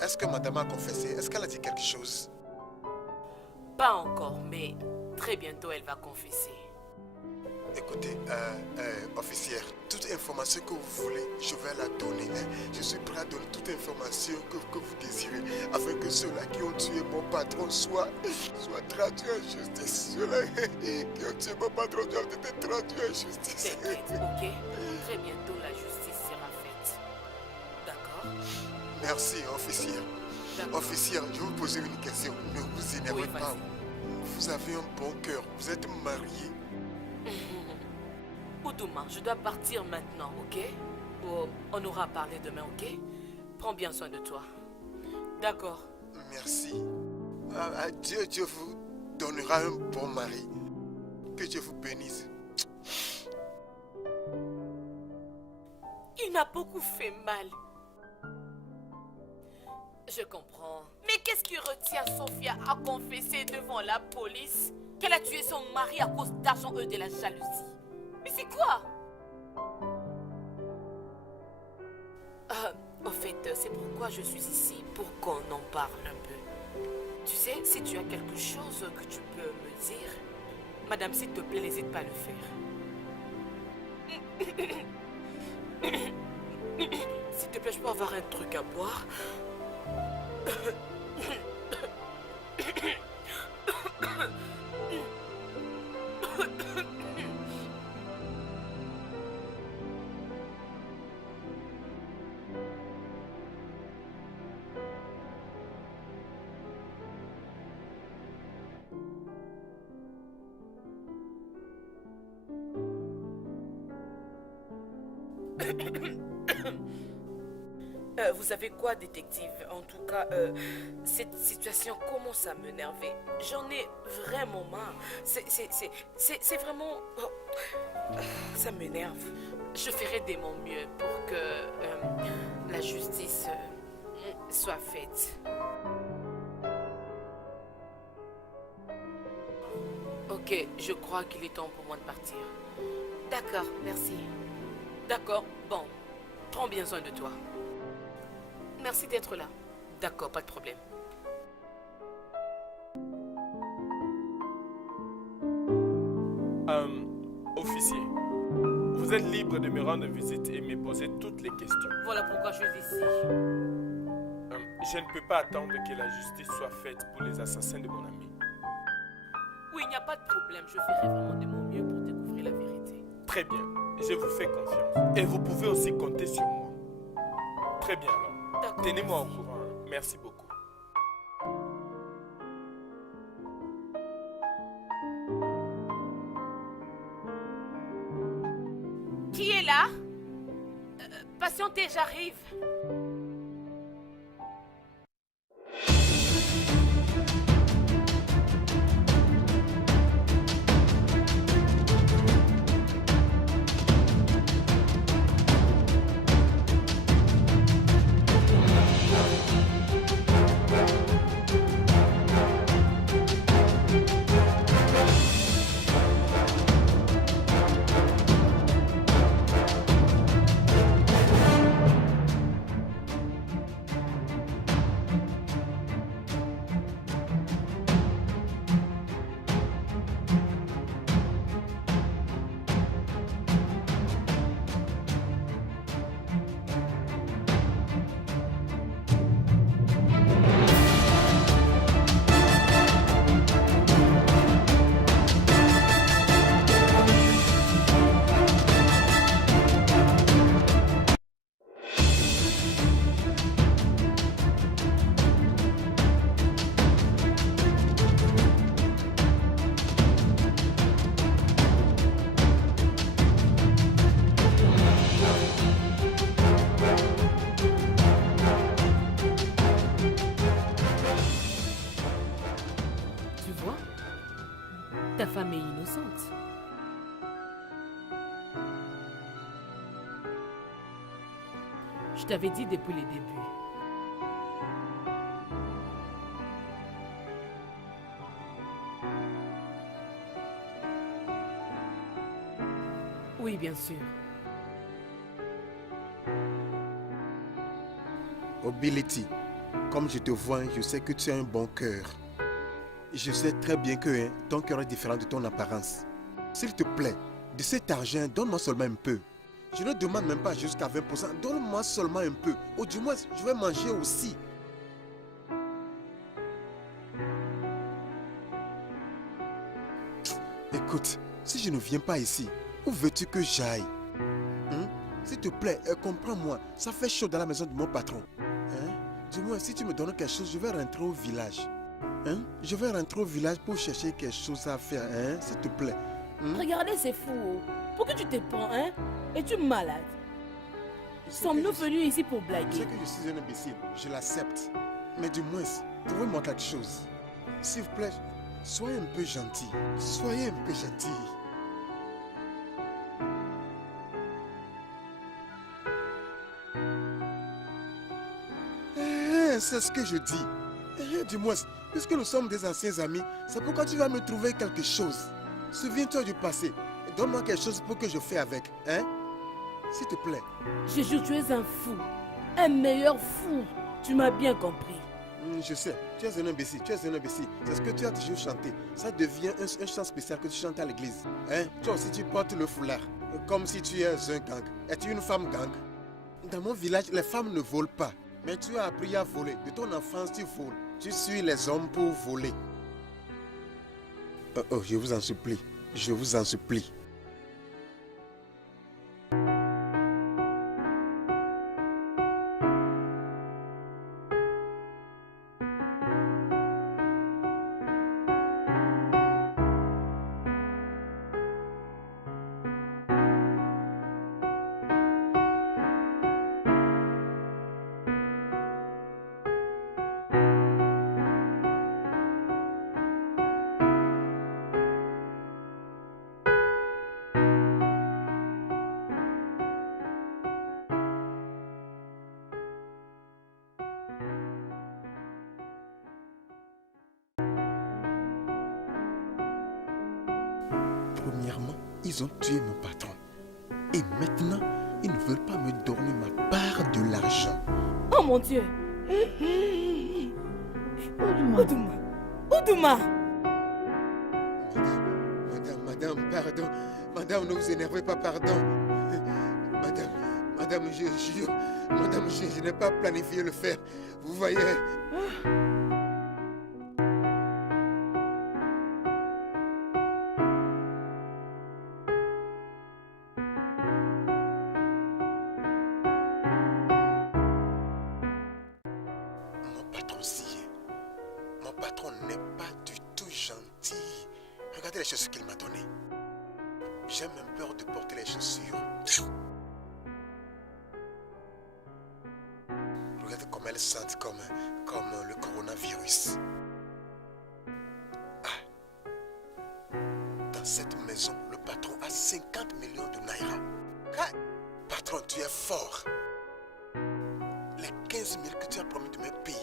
est-ce que madame a confessé? Est-ce qu'elle a dit quelque chose? Pas encore, mais très bientôt elle va confesser. Écoutez, officier, toute information que vous voulez, je vais la donner. Je suis prêt à donner toute information que vous désirez, afin que ceux-là qui ont tué mon patron soient traduits en justice. Ceux-là qui ont tué mon patron doivent être traduits en justice. T'inquiète, ok? Très bientôt la justice sera faite. D'accord? Merci, officier. D'accord. Officier, je vais vous poser une question. Ne vous énervez Oui, pas. vas-y. Vous avez un bon cœur. Vous êtes marié. Oudouma, je dois partir maintenant, ok? Oh, on aura parlé demain, ok? Prends bien soin de toi. D'accord. Merci. Dieu vous donnera un bon mari. Que Dieu vous bénisse. Il m'a beaucoup fait mal. Je comprends. Mais qu'est-ce qui retient Sophia à confesser devant la police qu'elle a tué son mari à cause d'argent et de la jalousie? Mais c'est quoi? Au fait, c'est pourquoi je suis ici, pour qu'on en parle un peu. Tu sais, si tu as quelque chose que tu peux me dire, madame, s'il te plaît, n'hésite pas à le faire. S'il te plaît, je peux avoir un truc à boire? Vous savez quoi, détective? En tout cas, cette situation commence à m'énerver. J'en ai vraiment marre. C'est vraiment... oh, ça m'énerve. Je ferai de mon mieux pour que la justice soit faite. Ok, je crois qu'il est temps pour moi de partir. D'accord, merci. D'accord, bon. Prends bien soin de toi. Merci d'être là. D'accord, pas de problème. Officier, vous êtes libre de me rendre visite et me poser toutes les questions. Voilà pourquoi je suis ici. Je ne peux pas attendre que la justice soit faite pour les assassins de mon ami. Oui, il n'y a pas de problème. Je ferai vraiment de mon mieux pour découvrir la vérité. Très bien, je vous fais confiance. Et vous pouvez aussi compter sur moi. Très bien alors. D'accord. Tenez-moi au merci. courant. Merci beaucoup. Qui est là? Patientez, j'arrive. Tu vois, ta femme est innocente. Je t'avais dit depuis le début. Oui, bien sûr. Obility, comme je te vois, je sais que tu as un bon cœur. Je sais très bien que ton cœur est différent de ton apparence. S'il te plaît, de cet argent, donne-moi seulement un peu. Je ne demande même pas jusqu'à 20%. Donne-moi seulement un peu. Ou du moins, je vais manger aussi. Écoute, si je ne viens pas ici, où veux-tu que j'aille? S'il te plaît, comprends-moi. Ça fait chaud dans la maison de mon patron. Du moins, si tu me donnes quelque chose, je vais rentrer au village. Je vais rentrer au village pour chercher quelque chose à faire, s'il te plaît. Regardez, c'est fou. Pourquoi tu te prends, Es-tu malade? Sommes-nous venus ici pour Je blaguer? sais que je suis un imbécile, je l'accepte. Mais du moins, trouvez-moi quelque chose. S'il vous plaît, soyez un peu gentil. Soyez un peu gentil. C'est ce que je dis. Du moins, puisque nous sommes des anciens amis, c'est pourquoi tu vas me trouver quelque chose. Souviens-toi du passé. Donne-moi quelque chose pour que je fasse avec. S'il te plaît. Je jure, tu es un fou. Un meilleur fou. Tu m'as bien compris. Je sais, tu es un imbécile, tu es un imbécile. C'est ce que tu as toujours chanté. Ça devient un chant spécial que tu chantes à l'église. Toi aussi, tu portes le foulard. Comme si tu es un gang. Es-tu une femme gang? Dans mon village, les femmes ne volent pas. Mais tu as appris à voler. De ton enfance, tu voles. Tu suis les hommes pour voler. Oh, je vous en supplie. Je vous en supplie. Premièrement, ils ont tué mon patron. Et maintenant, ils ne veulent pas me donner ma part de l'argent. Oh mon Dieu! Oudouma! Oudouma! Madame, pardon. Madame, ne vous énervez pas, pardon. Madame, je jure. Madame, je n'ai pas planifié le faire. Vous voyez. Regardez les chaussures qu'il m'a données. J'ai même peur de porter les chaussures. Regardez comment elles sentent comme le coronavirus. Dans cette maison, le patron a 50 millions de naira. Hey, patron, tu es fort. Les 15 000 que tu as promis de me payer,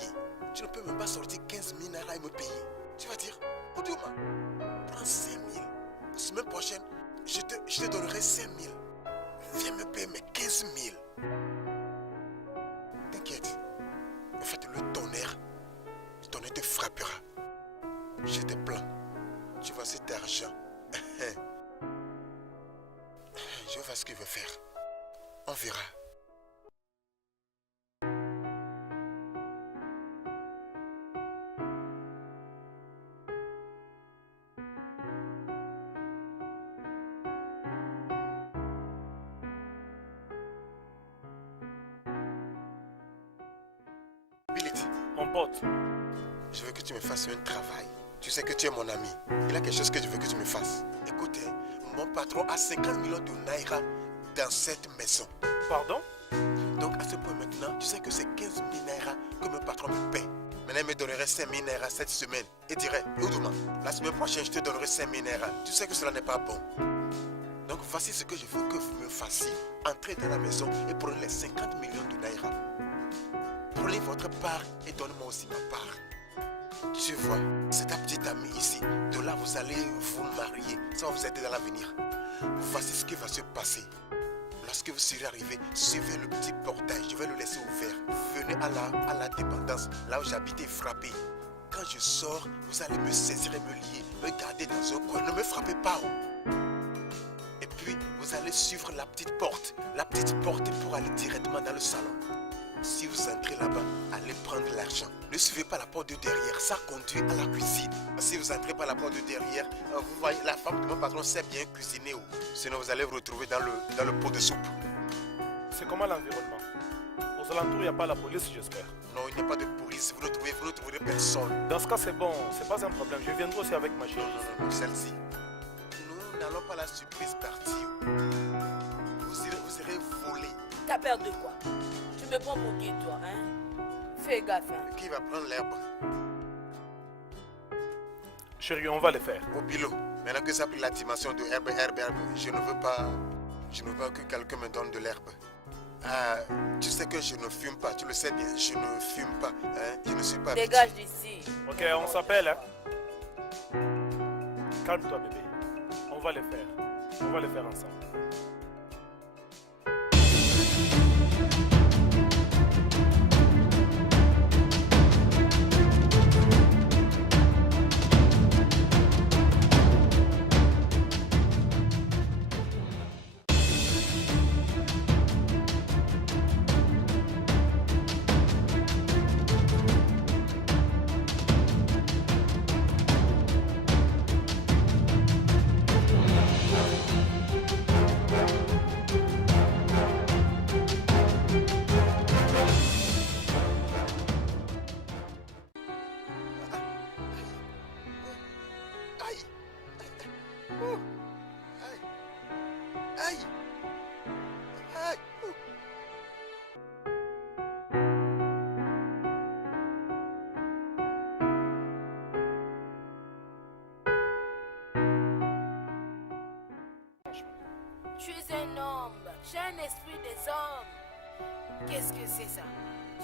tu ne peux même pas sortir 15 000 naira et me payer. Tu vas dire, Oudouma, prends 5 000. La semaine prochaine, je te donnerai 5 000. Viens me payer mes 15 000. T'inquiète. En fait, le tonnerre te frappera. J'ai des plans. Tu vois cet argent. Je vais voir ce qu'il veut faire. On verra. Billy, Mon pote, je veux que tu me fasses un travail. Tu sais que tu es mon ami. Il y a quelque chose que je veux que tu me fasses. Écoute, mon patron a 50 millions de naira dans cette maison. pardon? Donc à ce point maintenant, tu sais que c'est 15 000 naira que mon patron me paie. Maintenant, il me donnerait 5 000 naira cette semaine. Et dirait, Oudouma, la semaine prochaine, je te donnerai 5 000 naira. Tu sais que cela n'est pas bon. Donc voici ce que je veux que vous me fassiez. Entrez dans la maison et prenez les 50 millions de naira. Prenez votre part et donnez-moi aussi ma part. Tu vois, c'est ta petite amie ici. De là, vous allez vous marier. Ça va vous aider dans l'avenir. Voici ce qui va se passer. Lorsque vous serez arrivé, suivez le petit portail. Je vais le laisser ouvert. Venez à la dépendance, là où j'habite, et frappez. Quand je sors, vous allez me saisir et me lier. Me garder dans un coin. Ne me frappez pas. Et puis, vous allez suivre la petite porte. La petite porte pour aller directement dans le salon. Si vous entrez là-bas, allez prendre l'argent. Ne suivez pas la porte de derrière, ça conduit à la cuisine. Si vous entrez par la porte de derrière, vous voyez, la femme de mon patron sait bien cuisiner. Sinon, vous allez vous retrouver dans le pot de soupe. C'est comment l'environnement? Aux alentours, il n'y a pas la police, j'espère. Non, il n'y a pas de police, vous ne trouverez personne. Dans ce cas, c'est bon, c'est pas un problème. Je viendrai aussi avec ma chérie. Non, celle-ci. Nous n'allons pas la surprise partir. Vous serez volé. T'as peur de quoi? Tu me prends pour qui, toi, hein? Fais gaffe, hein? Qui va prendre l'herbe? Chérie, on va le faire. Au pilot. Maintenant que ça a pris la dimension de herbe, je ne veux pas que quelqu'un me donne de l'herbe. Tu sais que je ne fume pas, tu le sais bien, je ne fume pas, hein? Je ne suis pas Dégage d'ici. Ok, on s'appelle, hein? Calme-toi, bébé. On va le faire. On va le faire ensemble. Tu es un homme. J'ai un esprit des hommes. Qu'est-ce que c'est ça?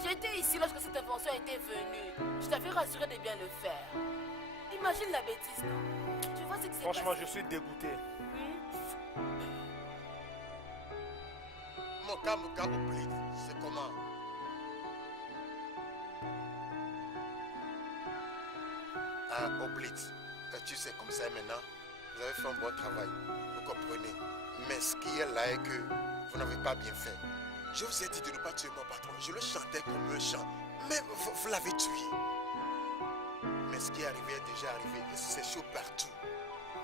J'étais ici lorsque cette invention était venue. Je t'avais rassuré de bien le faire. Imagine la bêtise, non? Tu vois ce qui s'est passé? Franchement, je suis dégoûté. Mon gars, oublie. C'est comment? Oublie. Tu sais comme ça maintenant. Vous avez fait un bon travail. Vous comprenez. Mais ce qui est là est que vous n'avez pas bien fait. Je vous ai dit de ne pas tuer mon patron. Je le chantais comme un chant. Mais vous l'avez tué. Mais ce qui est arrivé est déjà arrivé. Et c'est chaud partout.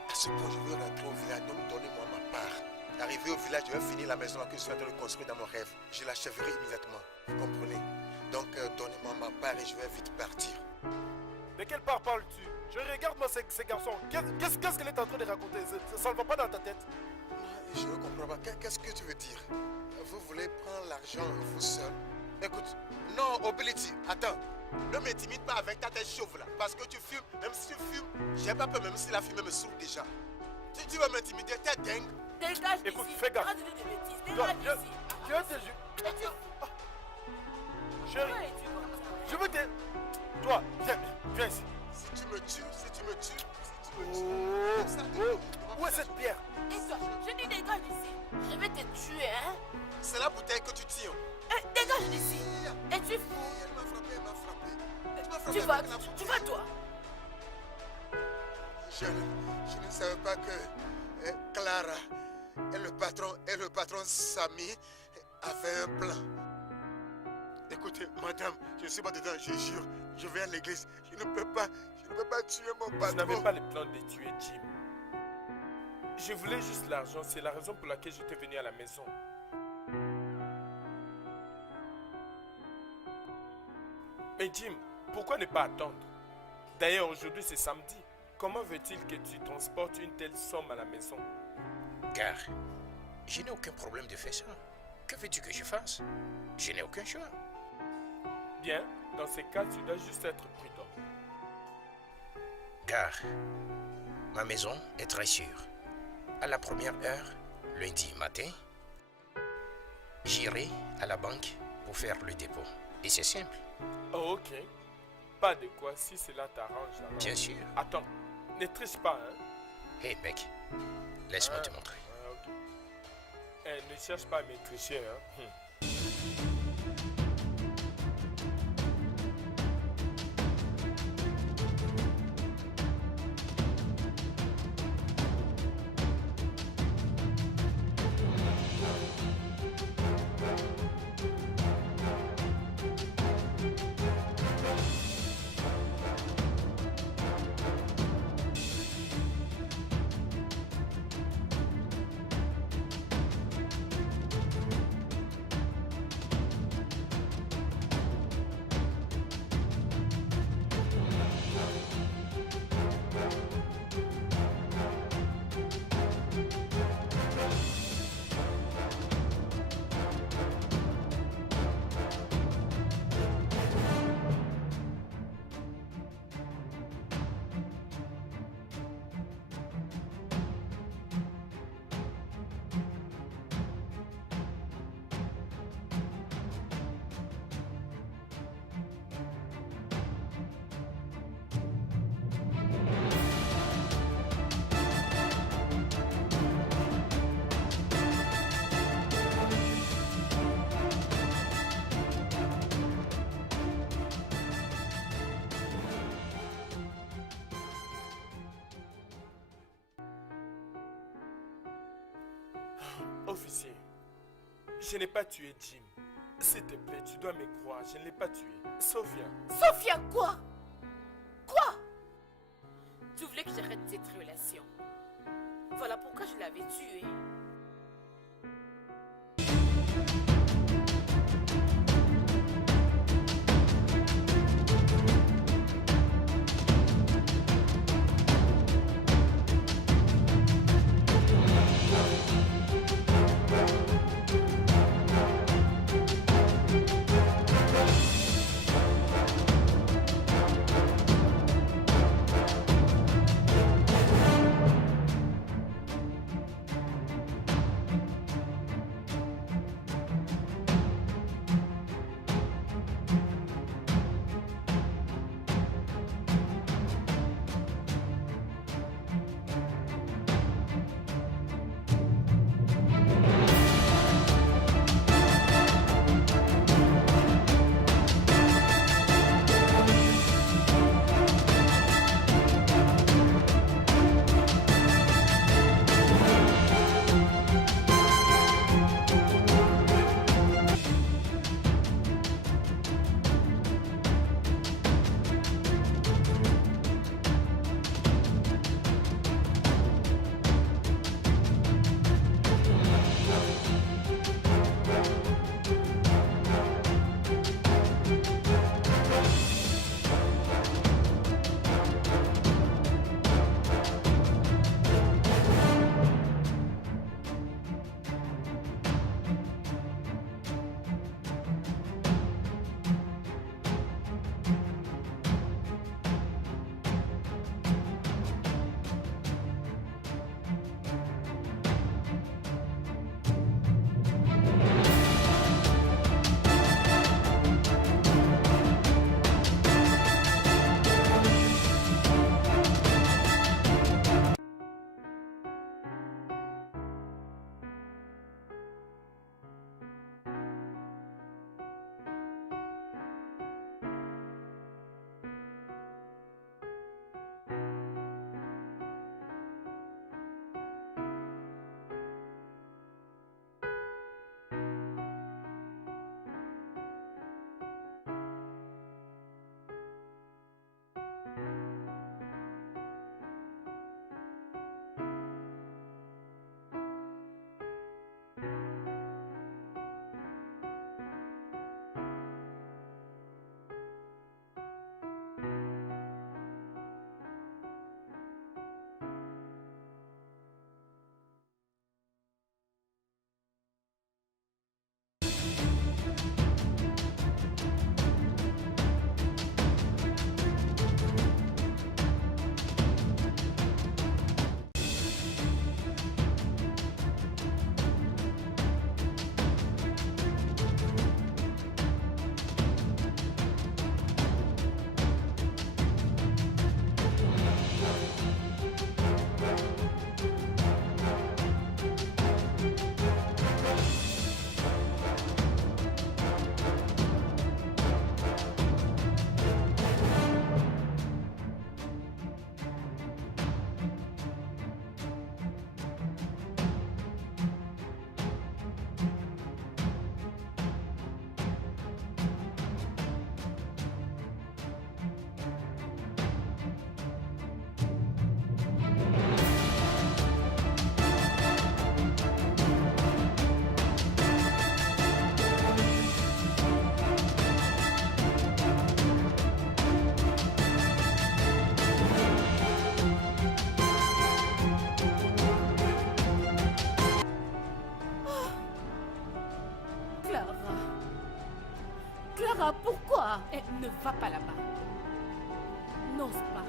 À ce point, je veux rentrer au village. Donc, donnez-moi ma part. Arrivé au village, je vais finir la maison que je suis en train de construire dans mon rêve. Je l'achèverai immédiatement. Vous comprenez? Donc, donnez-moi ma part et je vais vite partir. Mais quelle part parles-tu? Je regarde moi ces garçons. Qu'est-ce qu'elle est en train de raconter? Ça ne va pas dans ta tête. Je ne comprends pas. Qu'est-ce que tu veux dire? Vous voulez prendre l'argent vous seul? Écoute, non, Obility, attends. Ne m'intimide pas avec ta tête chauve là. Parce que tu fumes. Même si tu fumes, j'ai pas peur même si la fumée me saoule déjà. Tu vas m'intimider, t'es dingue. Dégage d'ici. Écoute, fais gaffe. Arrête de dire des bêtises. Toi, Dégage d'ici. je te jure. Et tu- Chérie, Pourquoi es-tu comme ça? je veux te... Toi, viens ici. Si tu me tues, Oh, comme ça, où est cette pierre? Et toi, je dis dégage d'ici. Je vais te tuer, hein. c'est la bouteille que tu tiens. Eh, dégage d'ici. Et tu fous. Elle m'a frappé, elle m'a frappé. Tu m'as frappé Tu vas, avec la bouteille. tu vas toi. Je ne savais pas que Clara et le patron Samy avaient un plan. Écoutez, madame, je ne suis pas dedans, je jure. Je vais à l'église. Je ne peux pas tuer mon Je patron. n'avais pas le plan de tuer Jim. Je voulais juste l'argent, c'est la raison pour laquelle j'étais venu à la maison. Mais Jim, pourquoi ne pas attendre? D'ailleurs, aujourd'hui c'est samedi. Comment veut-il que tu transportes une telle somme à la maison? Car je n'ai aucun problème de faire ça. Que veux-tu que je fasse? Je n'ai aucun choix. Bien, dans ces cas, tu dois juste être prudent. Car ma maison est très sûre. À la première heure, lundi matin, j'irai à la banque pour faire le dépôt. Et c'est simple. Oh, ok. Pas de quoi, si cela t'arrange. alors. Bien sûr. Attends, ne triche pas, hein. Hé, mec, laisse-moi te montrer. Ok. Ne cherche pas à me tricher, hein. Officier, je n'ai pas tué Jim. S'il te plaît, tu dois me croire, je ne l'ai pas tué. Sophia, Sophia, quoi? Quoi? Tu voulais que j'arrête cette relation. Voilà pourquoi je l'avais tué. Clara, pourquoi? Ne va pas là-bas. N'ose pas.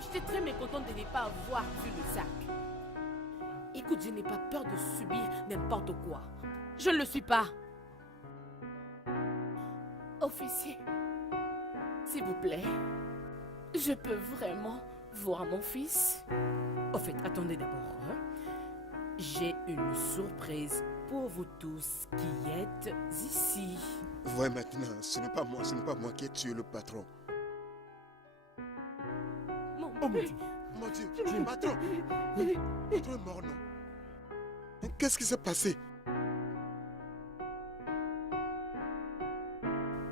J'étais très mécontente de ne pas avoir vu le sac. Écoute, je n'ai pas peur de subir n'importe quoi. Je ne le suis pas. Officier, s'il vous plaît, je peux vraiment voir mon fils? Au fait, attendez d'abord. Hein? J'ai une surprise pour vous tous qui êtes ici. Ouais, maintenant, ce n'est pas moi qui ai tué le patron. Mon Oh bébé. mon Dieu, le patron. Le patron est mort, non? Qu'est-ce qui s'est passé?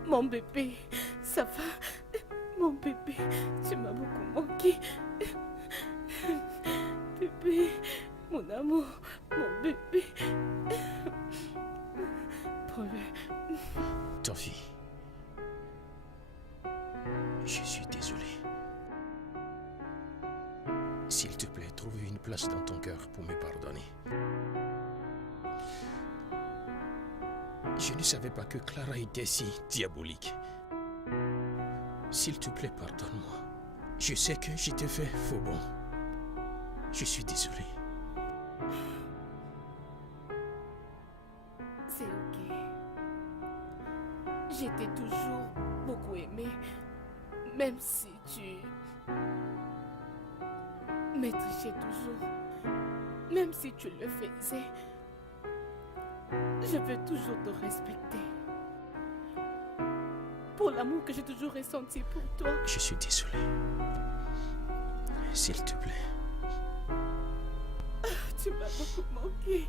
Mon bébé, ça va? Mon bébé, tu m'as beaucoup manqué. Bébé, mon amour, mon bébé. Prends-le. Tofi, je suis désolé. S'il te plaît, trouve une place dans ton cœur pour me pardonner. Je ne savais pas que Clara était si diabolique. S'il te plaît, pardonne-moi. Je sais que je t'ai fait faux bon. Je suis désolé. C'est ok. J'étais toujours beaucoup aimée, même si tu me trichais toujours, même si tu le faisais. Je veux toujours te respecter. Pour l'amour que j'ai toujours ressenti pour toi. Je suis désolé. S'il te plaît. Tu m'as beaucoup manqué.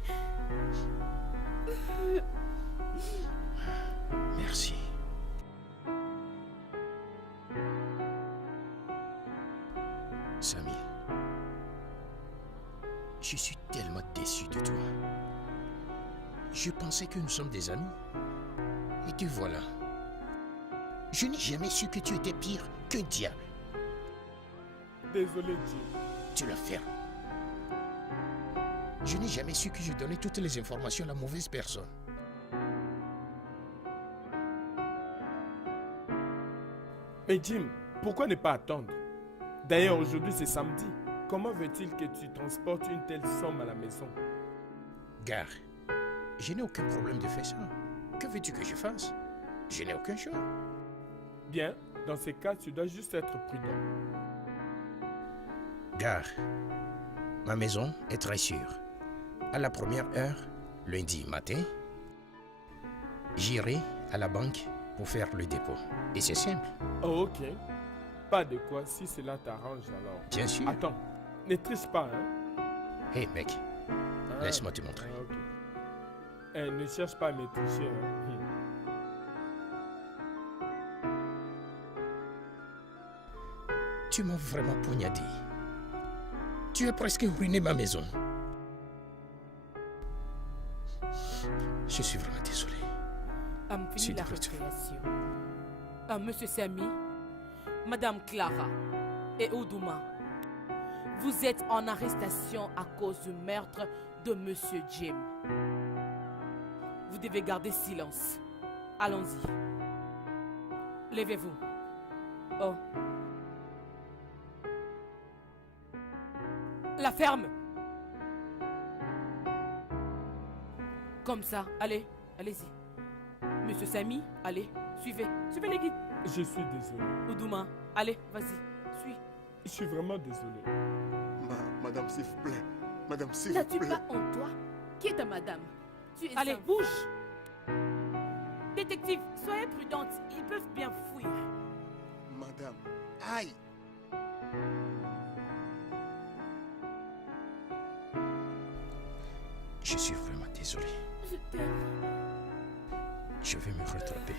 Merci. Samy, je suis tellement déçu de toi. Je pensais que nous sommes des amis. Et te voilà. Je n'ai jamais su que tu étais pire qu'un diable. Désolé, Jim. Tu l'as fait. Je n'ai jamais su que je donnais toutes les informations à la mauvaise personne. Mais Jim, pourquoi ne pas attendre? D'ailleurs, aujourd'hui c'est samedi. Comment veut-il que tu transportes une telle somme à la maison? Gare, je n'ai aucun problème de faire ça. Que veux-tu que je fasse? Je n'ai aucun choix. Bien, dans ces cas, tu dois juste être prudent. Gare, ma maison est très sûre. À la première heure, lundi matin, j'irai à la banque pour faire le dépôt. Et c'est simple. Oh, ok. Pas de quoi si cela t'arrange alors. Bien sûr. Attends, ne triche pas, hein. Hé mec, Ah, laisse-moi te montrer. ah, ok. Eh, ne cherche pas à me tricher. Hein. Tu m'as vraiment poignardé. Tu as presque ruiné ma maison. Je suis vraiment désolé. Fini S'il la te plaît, récréation. Monsieur Samy, Madame Clara et Oudouma, vous êtes en arrestation à cause du meurtre de Monsieur Jim. Vous devez garder silence. Allons-y. Levez-vous. Oh. La ferme. Comme ça, allez, allez-y. Monsieur Samy, allez, suivez les guides. Je suis désolé. Oudouma, allez, vas-y, suis. Je suis vraiment désolé. Madame, s'il vous plaît. Madame, s'il vous N'as-tu plaît. pas en toi? Qui est ta madame? Tu es Allez, un- bouge. Détective, soyez prudente, ils peuvent bien fuir. Madame. Aïe. Je suis vraiment désolé. Je t'aime. Je vais me rattraper.